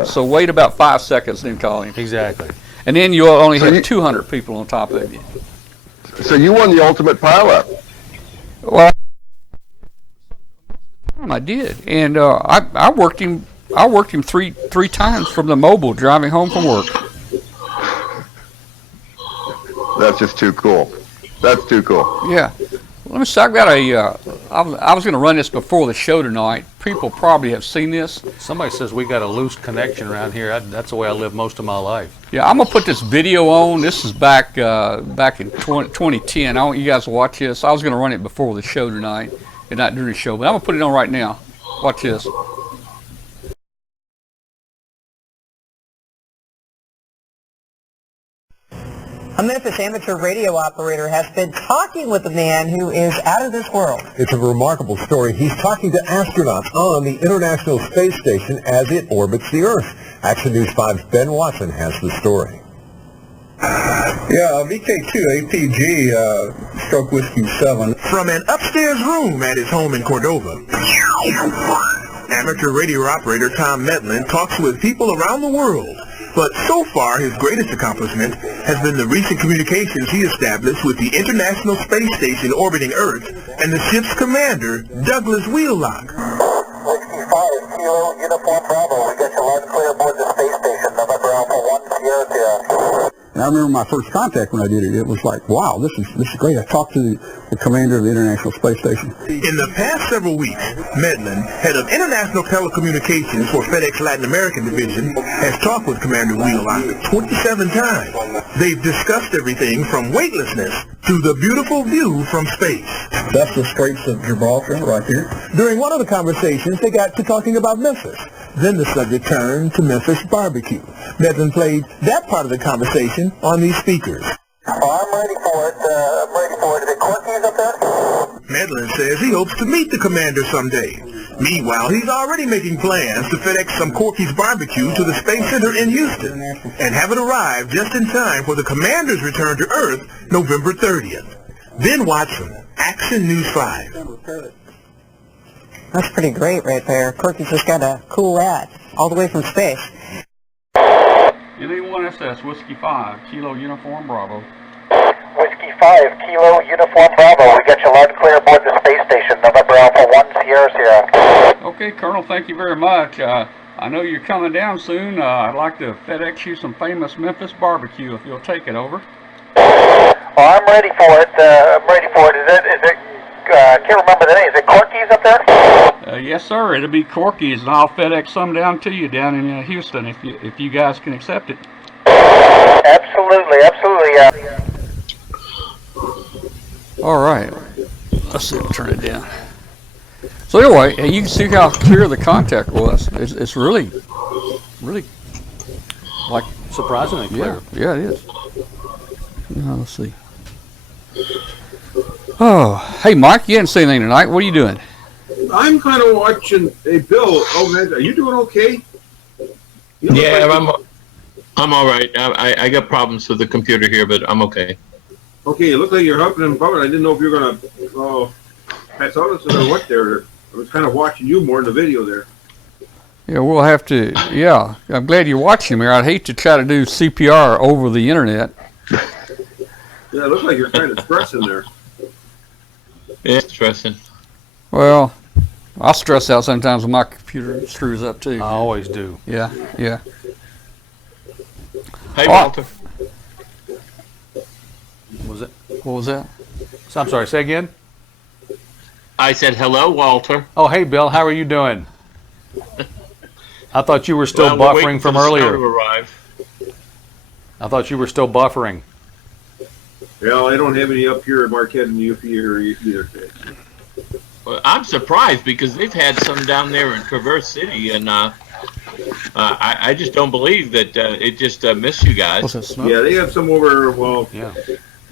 so wait about 5 seconds, then call him. Exactly. And then you'll only have 200 people on top of you. So you won the ultimate pilot. Well, I did, and I worked him. I worked him three times from the mobile driving home from work. That's just too cool. That's too cool. Yeah. Let me see. I've got a. I was going to run this before the show tonight. People probably have seen this. Somebody says we got a loose connection around here. That's the way I lived most of my life. Yeah, I'm gonna put this video on. This is back in 2010. I want you guys to watch this. I was going to run it before the show tonight, and not during the show, but I'm gonna put it on right now. Watch this. A Memphis amateur radio operator has been talking with a man who is out of this world. It's a remarkable story. He's talking to astronauts on the International Space Station as it orbits the Earth. Action News 5's Ben Watson has the story. Yeah, VK2 APG stroke whiskey 7 from an upstairs room at his home in Cordova. Amateur radio operator Tom Metlin talks with people around the world. But so far, his greatest accomplishment has been the recent communications he established with the International Space Station orbiting Earth and the ship's commander, Douglas Wheelock. 65 Kilo Uniform Bravo, we got you loud and clear aboard the space station, November Alpha 1 Sierra. And I remember my first contact when I did it. It was like, wow, this is great. I talked to the commander of the International Space Station. In the past several weeks, Medlin, head of international telecommunications for FedEx Latin American Division, has talked with Commander Wheelock 27 times. They've discussed everything from weightlessness to the beautiful view from space. That's the Straits of Gibraltar right here. During one of the conversations, they got to talking about Memphis. Then the subject turned to Memphis barbecue. Medlin played that part of the conversation on these speakers. I'm ready for it. I'm ready for it. Is it Corky's up there? Medlin says he hopes to meet the commander someday. Meanwhile, he's already making plans to FedEx some Corky's barbecue to the Space Center in Houston and have it arrive just in time for the commander's return to Earth November 30th. Ben Watson, Action News 5. That's pretty great right there. Corky's just got a cool rat all the way from space. LA1SS, Whiskey 5, Kilo Uniform Bravo. Whiskey 5, Kilo Uniform Bravo, we got you loud and clear aboard the space station, November Alpha 1 Sierra. Okay, Colonel, thank you very much. I know you're coming down soon. I'd like to FedEx you some famous Memphis barbecue if you'll take it over. Oh, I'm ready for it. I'm ready for it. Is it I can't remember the name. Is it Corky's up there? Yes, sir. It'll be Corky's, and I'll FedEx some down to you down in Houston if you guys can accept it. Absolutely, absolutely. All right. Let's see. Turn it down. So anyway, you can see how clear the contact was. It's really like surprisingly clear. Yeah, it is. Now, let's see. Oh, hey Mike, you hadn't seen anything tonight. What are you doing? I'm kind of watching. Hey, Bill. Oh man, are you doing okay? Yeah, I'm all right. I got problems with the computer here, but I'm okay. Okay, it looked like you're huffing and puffing. I didn't know if you were gonna pass out or what there. I was kind of watching you more in the video there. Yeah, we'll have to. Yeah, I'm glad you're watching me. I'd hate to try to do CPR over the internet. Yeah, it looked like you're kind of stressing there. Yeah, stressing. Well, I stress out sometimes when my computer screws up too. I always do. Yeah, yeah. Hey, Walter. Was it? What was that? So, I'm sorry. Say again. I said hello, Walter. Oh, hey, Bill. How are you doing? I thought you were still Well, we're buffering waiting from for the snow earlier. to arrive. I thought you were still buffering. Well, I don't have any up here at Marquette and UP or either. Well, I'm surprised because they've had some down there in Traverse City, and I just don't believe that it just missed you guys. Yeah, they have some over. Well, yeah.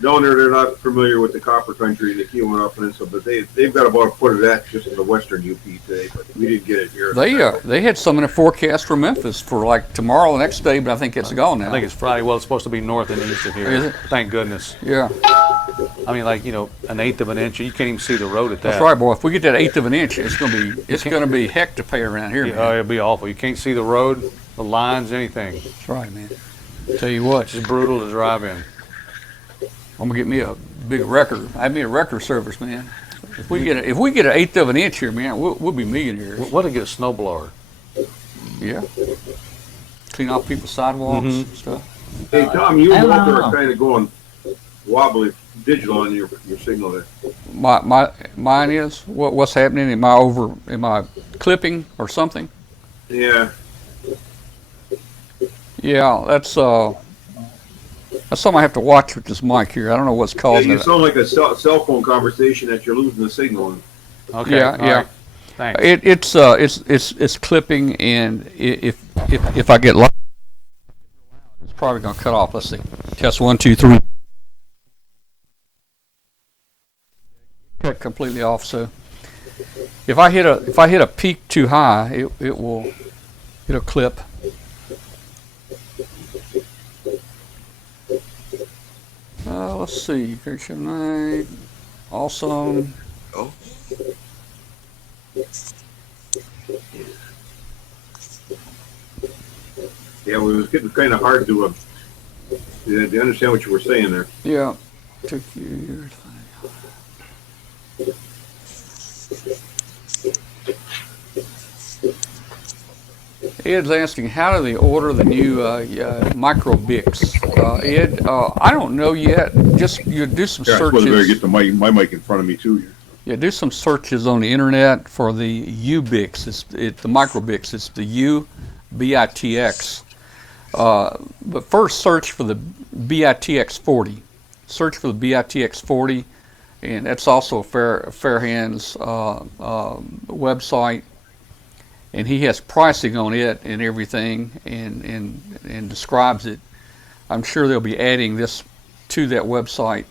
Down there, they're not familiar with the Copper Country and the Keweenaw Peninsula, but they've got about a foot of that just in the western UP today. But we didn't get it here. They had some in the forecast for Memphis for like tomorrow, the next day, but I think it's gone now. I think it's Friday. Well, it's supposed to be north and east of here. Is it? Thank goodness. Yeah. I mean, like, an eighth of an inch. You can't even see the road at that. That's right, boy. If we get that eighth of an inch, it's gonna be heck to pay around here, man. Oh, it'll be awful. You can't see the road, the lines, anything. That's right, man. Tell you what, it's just brutal to drive in. I'm gonna get me a big wrecker. I need a wrecker service, man. If we get an eighth of an inch here, man, we'll be millionaires. What to get a snowblower? Yeah. Clean off people's sidewalks and stuff. Hey, Tom, you and Walter are kind of going wobbly digital on your signal there. Mine is what's happening? Am I clipping or something? Yeah. Yeah, that's something I have to watch with this mic here. I don't know what's causing You it. sound like a cell phone conversation that you're losing the signal on. Okay. Yeah. Thanks. It's clipping, and if I get loud, it's probably gonna cut off. Let's see. Test 1, 2, 3. Cut completely off. So if I hit a peak too high, it'll clip. Let's see. Correction night. Awesome. Oh. Yeah, well, it was getting kind of hard to understand what you were saying there. Yeah. Took you. Ed's asking, how do they order the new micro Bix? Ed, I don't know yet. Just you do some Yeah, I suppose I better searches. get my mic in front of me too here. Yeah, do some searches on the internet for the U-Bix. It's the micro Bix. It's the U-BITX. But first, search for the BITX 40. Search for the BITX 40, and that's also a Fairhand's website. And he has pricing on it and everything, and describes it. I'm sure they'll be adding this to that website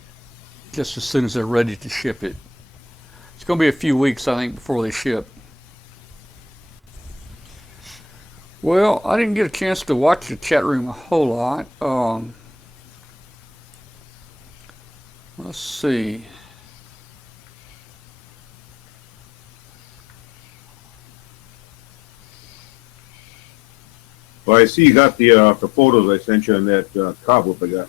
just as soon as they're ready to ship it. It's going to be a few weeks, I think, before they ship. Well, I didn't get a chance to watch the chat room a whole lot. Let's see. Well, I see you got the photos I sent you on that cobweb I got.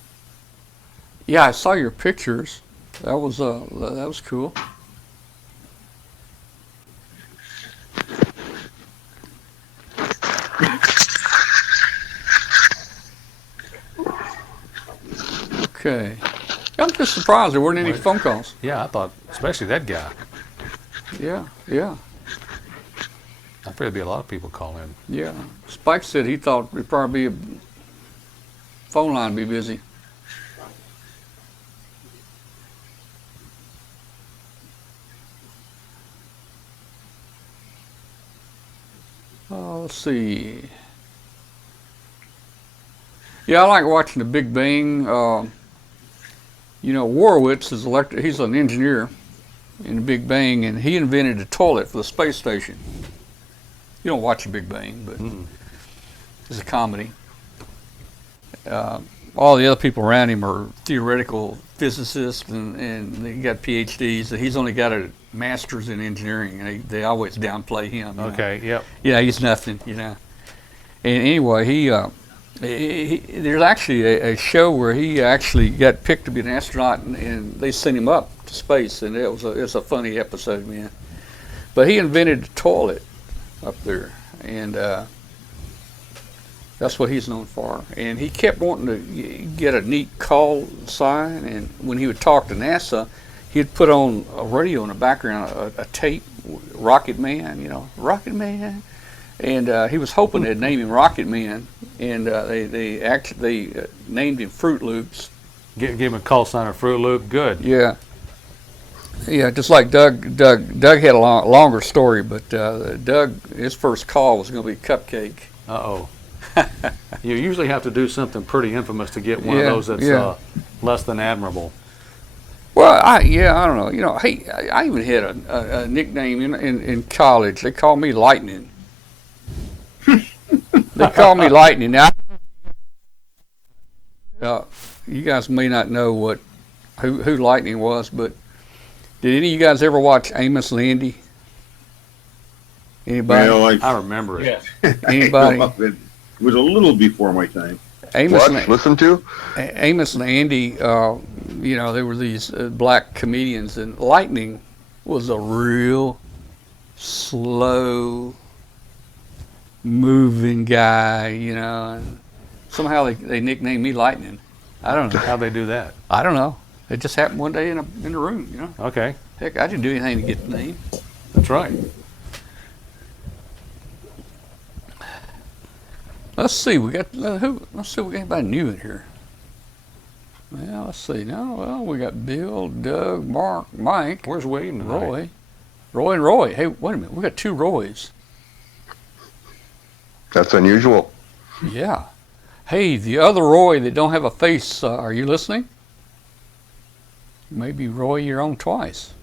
Yeah, I saw your pictures. That was cool. Okay. I'm just surprised there weren't any phone calls. Yeah, I thought, especially that guy. Yeah, yeah, I figured there'd be a lot of people call in. yeah. Spike said he thought it'd probably be a phone line be busy. Let's see. Yeah, I like watching the Big Bang. You know, Horowitz is he's an engineer in the Big Bang, and he invented a toilet for the space station. You don't watch the Big Bang, but it's a comedy. All the other people around him are theoretical physicists, and they got PhDs. And he's only got a master's in engineering, and they always downplay him. Okay, yep. Yeah, he's nothing, you know. And anyway, there's actually a show where he actually got picked to be an astronaut, and they sent him up to space, and it's a funny episode, man. But he invented the toilet up there, and that's what he's known for. And he kept wanting to get a neat call sign, and when he would talk to NASA, he'd put on a radio in the background, a tape, Rocket Man, you know, Rocket Man. And he was hoping they'd name him Rocket Man, and they actually named him Fruit Loops. Give him a call sign of Fruit Loop. Good. Yeah. Yeah, just like Doug had a longer story, but Doug, his first call was going to be Cupcake. Uh-oh. You usually have to do something pretty infamous to get one of those that's less than admirable. Well, I don't know. You know, hey, I even had a nickname in college. They called me Lightning. They call me Lightning. Now, you guys may not know who Lightning was, but did any of you guys ever watch Amos and Andy? Anybody? Well, I remember it. Yeah. Anybody? It was a little before my time. Listen to? Amos and Andy, you know, they were these black comedians, and Lightning was a real slow moving guy, you know, and somehow they nicknamed me Lightning. I don't know. How'd they do that? I don't know. It just happened one day in the room, you know. Okay. Heck, I didn't do anything to get the name. That's right. Let's see, we got let's see, we got anybody new in here. Well, let's see. No, well, we got Bill, Doug, Mark, Mike. Where's William tonight? Roy and Roy. Hey, wait a minute. We got two Roys. That's unusual. Yeah. Hey, the other Roy that don't have a face, are you listening? Maybe Roy, you're on twice.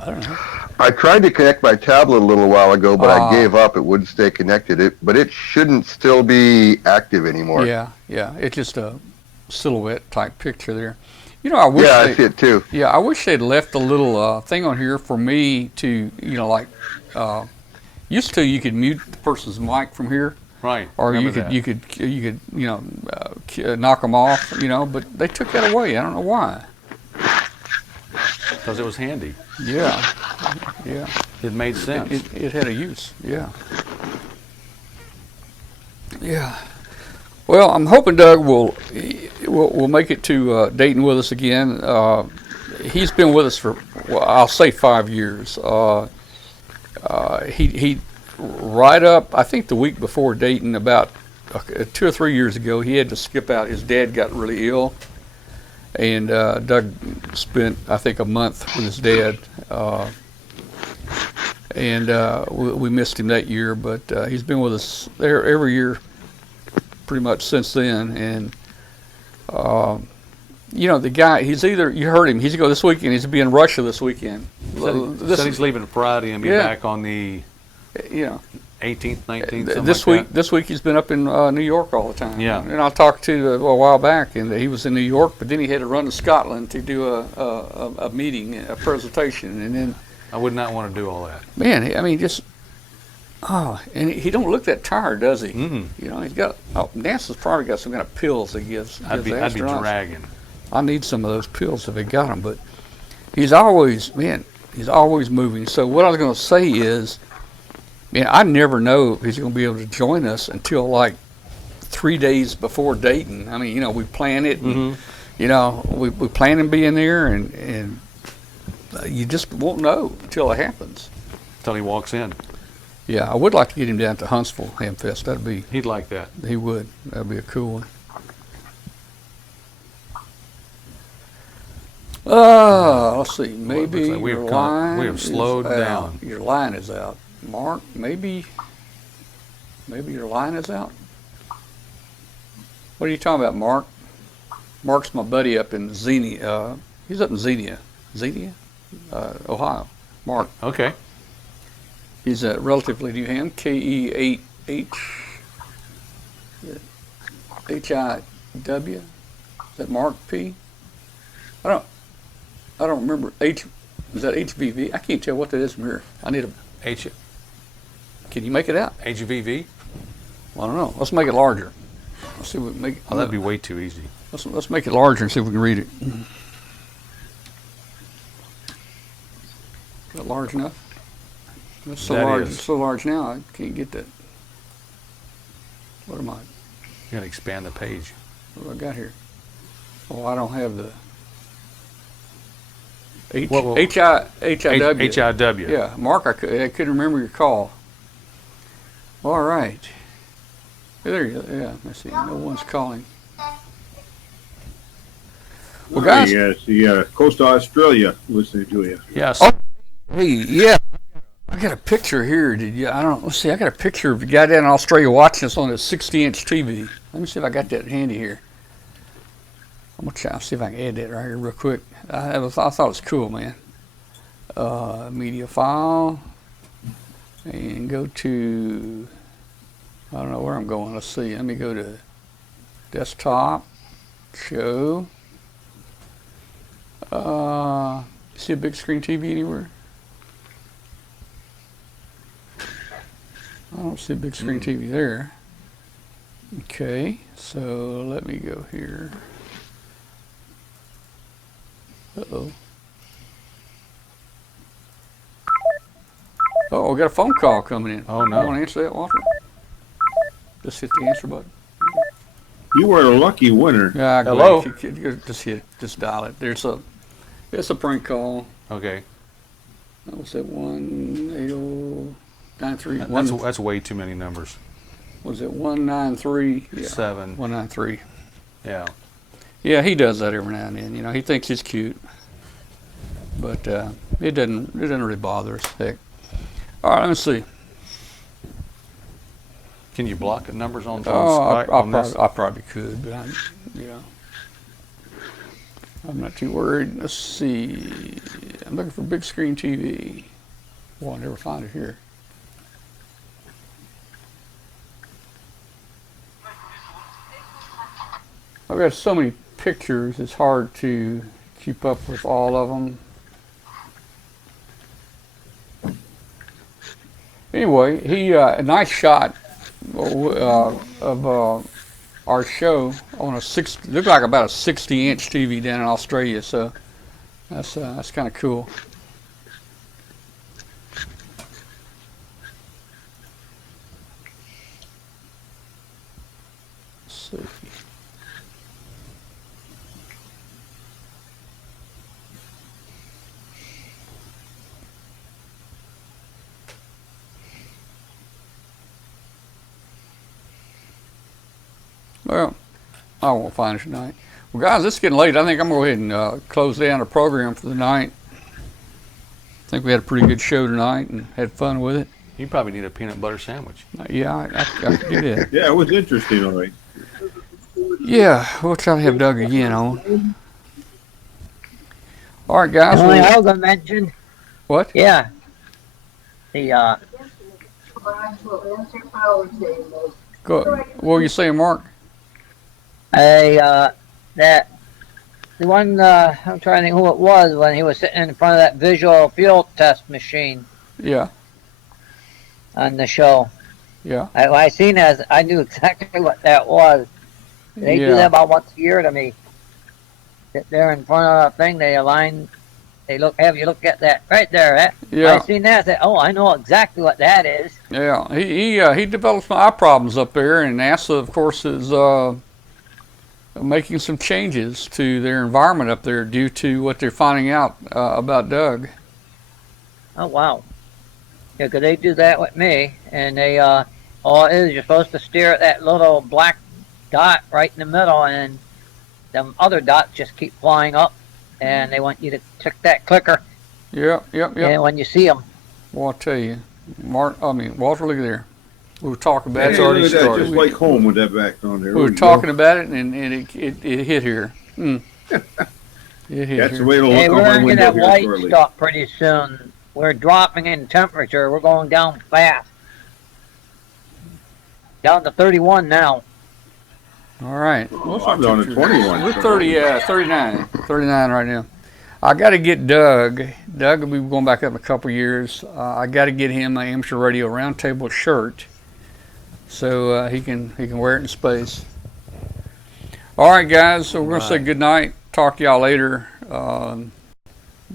I don't know. I tried to connect my tablet a little while ago, but I gave up. It wouldn't stay connected. But it shouldn't still be active anymore. Yeah. It's just a silhouette type picture there. You know, I wish. Yeah, I see it too. Yeah, I wish they'd left a little thing on here for me to, you know, like used to. You could mute the person's mic from here. Right. Or you could, you know, knock them off, you know. But they took that away. I don't know why. Because it was handy. Yeah. It made sense. It had a use. Yeah. Well, I'm hoping Doug will make it to Dayton with us again. He's been with us for, well, I'll say 5 years. He right up, I think the week before Dayton, about 2 or 3 years ago, he had to skip out. His dad got really ill, and Doug spent, I think, a month with his dad. And we missed him that year, but he's been with us there every year pretty much since then. And you know, the guy, he's either, you heard him, he's going to go this weekend, he's going to be in Russia this weekend. Said he's leaving Friday and be back on the 18th, 19th, this week he's been up in New York all the time. Yeah. And I talked to a while back, and he was in New York, but then he had to run to Scotland to do a meeting, a presentation, and then I would not want to do all that. Man, I mean, just and he don't look that tired, does he? You know, he's got NASA's probably got some kind of pills that gives I'd be dragging. I need some of those pills if they got them, but he's always moving. So what I was going to say is, man, I never know if he's going to be able to join us until like 3 days before Dayton. I mean, you know, we plan it, and, you know, we plan on being there, and you just won't know until it happens. Until he walks in. Yeah, I would like to get him down to Huntsville Hamfest. He'd like that. He would. That'd be a cool one. Let's see. Maybe like your line we have slowed down. Your line is out. Mark, maybe Maybe your line is out. What are you talking about, Mark? Mark's my buddy up in Xenia. He's up in Xenia, Ohio. Mark. Okay. He's a relatively new ham. KE8H HIW. Is that Mark P? I don't remember. Is that HVV? I can't tell what that is from here. I need a H. Can you make it out? HVV? Well, I don't know. Let's make it larger. Let's see if we can make it. Oh, that'd be way too easy. Let's make it larger and see if we can read it. Is that large enough? That's so That large. is. It's so large now. I can't get that. What am I? You gotta expand the page. What do I got here? Oh, I don't have the HIW. HIW. Yeah, Mark, I couldn't remember your call. All right. There you go. Yeah, let's see. No one's calling. Well, guys. The coast of Australia listening to you. Yes. Oh, hey, yeah. I got a picture here. Let's see. I got a picture of a guy down in Australia watching us on a 60-inch TV. Let me see if I got that handy here. I'm gonna try to see if I can add that right here real quick. I thought it was cool, man. Media file, and go to. I don't know where I'm going. Let's see. Let me go to desktop, show. See a big screen TV anywhere? I don't see a big screen TV there. Okay, so let me go here. Uh-oh. Oh, we got a phone call coming in. Oh, no. You want to answer that, Walter? Just hit the answer button. You were a lucky winner. Yeah, Hello? Just hit it. Just dial it. It's a prank call. Okay. That was at 18093. That's way too many numbers. Was it 193? Yeah. 7. 193. Yeah. Yeah, he does that every now and then. You know, he thinks he's cute, but it doesn't really bother us. Heck. All right, let me see. Can you block the numbers on? I probably could, but I'm not too worried. Let's see. I'm looking for big screen TV. Well, I'll never find it here. I've got so many pictures, it's hard to keep up with all of them. Anyway, a nice shot of our show on looked like about a 60-inch TV down in Australia, so that's kind of cool. Let's see. Well, I won't find it tonight. Well, guys, it's getting late. I think I'm going to go ahead and close down the program for the night. I think we had a pretty good show tonight and had fun with it. You probably need a peanut butter sandwich. Yeah, I could do that. Yeah, it was interesting, all right. Yeah, we'll try to have Doug again on. All right, guys. Only I was going to mention. What? Yeah. The Go. What were you saying, Mark? the one I'm trying to think who it was when he was sitting in front of that visual field test machine. Yeah. On the show. Yeah. I seen that. I knew exactly what that was. They do that about once a year to me. Sit there in front of a thing. They align. They have you look at that right there. Yeah. I seen that. I said, "Oh, I know exactly what that is." Yeah. He developed some eye problems up there, and NASA, of course, is making some changes to their environment up there due to what they're finding out about Doug. Oh wow. Yeah, 'cause they do that with me, and they all it is you're supposed to stare at that little black dot right in the middle, and them other dots just keep flying up, and they want you to click that clicker. Yep. And when you see them. Well, I'll tell you, Walter, look at there. We were talking about it. It's Hey, already look at that, started. just like home with that background there. We were talking about it, and it hit here. It hit That's here. the way it'll Hey, look we're out my going to window get that here white shortly. stuff pretty soon. We're dropping in temperature. We're going down fast. Down to 31 now. All right. Oh, I'm down to 21. We're 39 right now. I got to get Doug. Doug will be going back up in a couple years. I got to get him an Amateur Radio Roundtable shirt so he can wear it in space. All right, guys. So we're going to say good night. Talk to y'all later.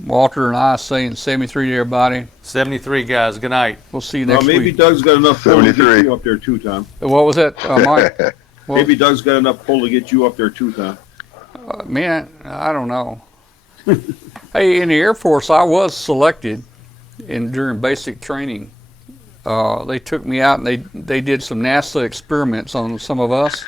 Walter and I saying 73 to everybody. 73, guys. Good night. We'll see you next maybe week. Doug's got enough pull to get 73. you up there too, Tom. What was that, Mike? Well, Maybe Doug's got enough pull to get you up there too, Tom. Man, I don't know. Hey, in the Air Force, I was selected during basic training. They took me out and they did some NASA experiments on some of us.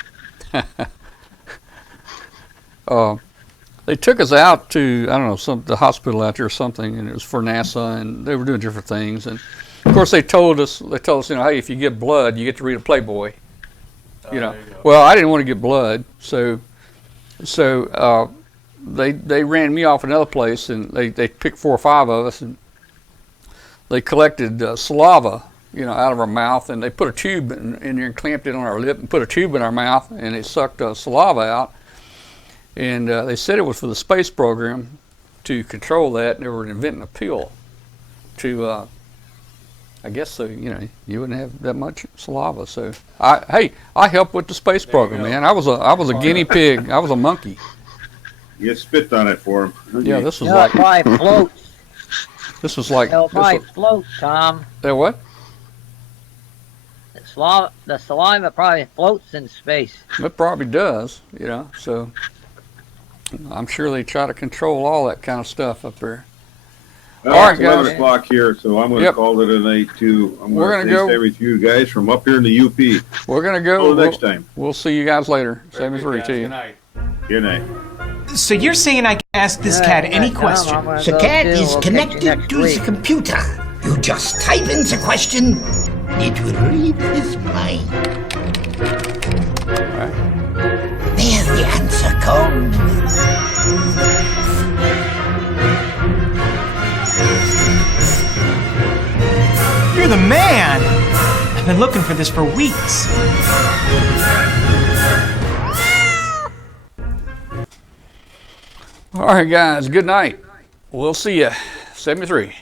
They took us out to, I don't know, the hospital out there or something, and it was for NASA, and they were doing different things. And of course, they told us, hey, if you get blood, you get to read a Playboy. Well, I didn't want to get blood, so they ran me off another place, and they picked 4 or 5 of us, and they collected saliva, out of our mouth, and they put a tube in there and clamped it on our lip and put a tube in our mouth, and they sucked saliva out. And they said it was for the space program to control that, and they were inventing a pill to, I guess, so you wouldn't have that much saliva. So I helped with the space program, man. I was a guinea pig. I was a monkey. You spit on it for him. Yeah, this was It probably floats. This was like. It'll probably float, Tom. That what? The saliva probably floats in space. It probably does, so I'm sure they try to control all that kind of stuff up there. Well, all right, it's guys. 11 o'clock here, so I'm going to call it a night, too. We're going gonna to stay with you guys from up here in the UP. We're going to go. Until next time. We'll see you guys later. 73 to you. Good night. Good night. So you're saying I can ask this cat any question? The cat is connected to the computer. You just type in the question, it will read his mind. There the answer comes. You're the man! I've been looking for this for weeks. All right, guys. Good night. We'll see you. 73.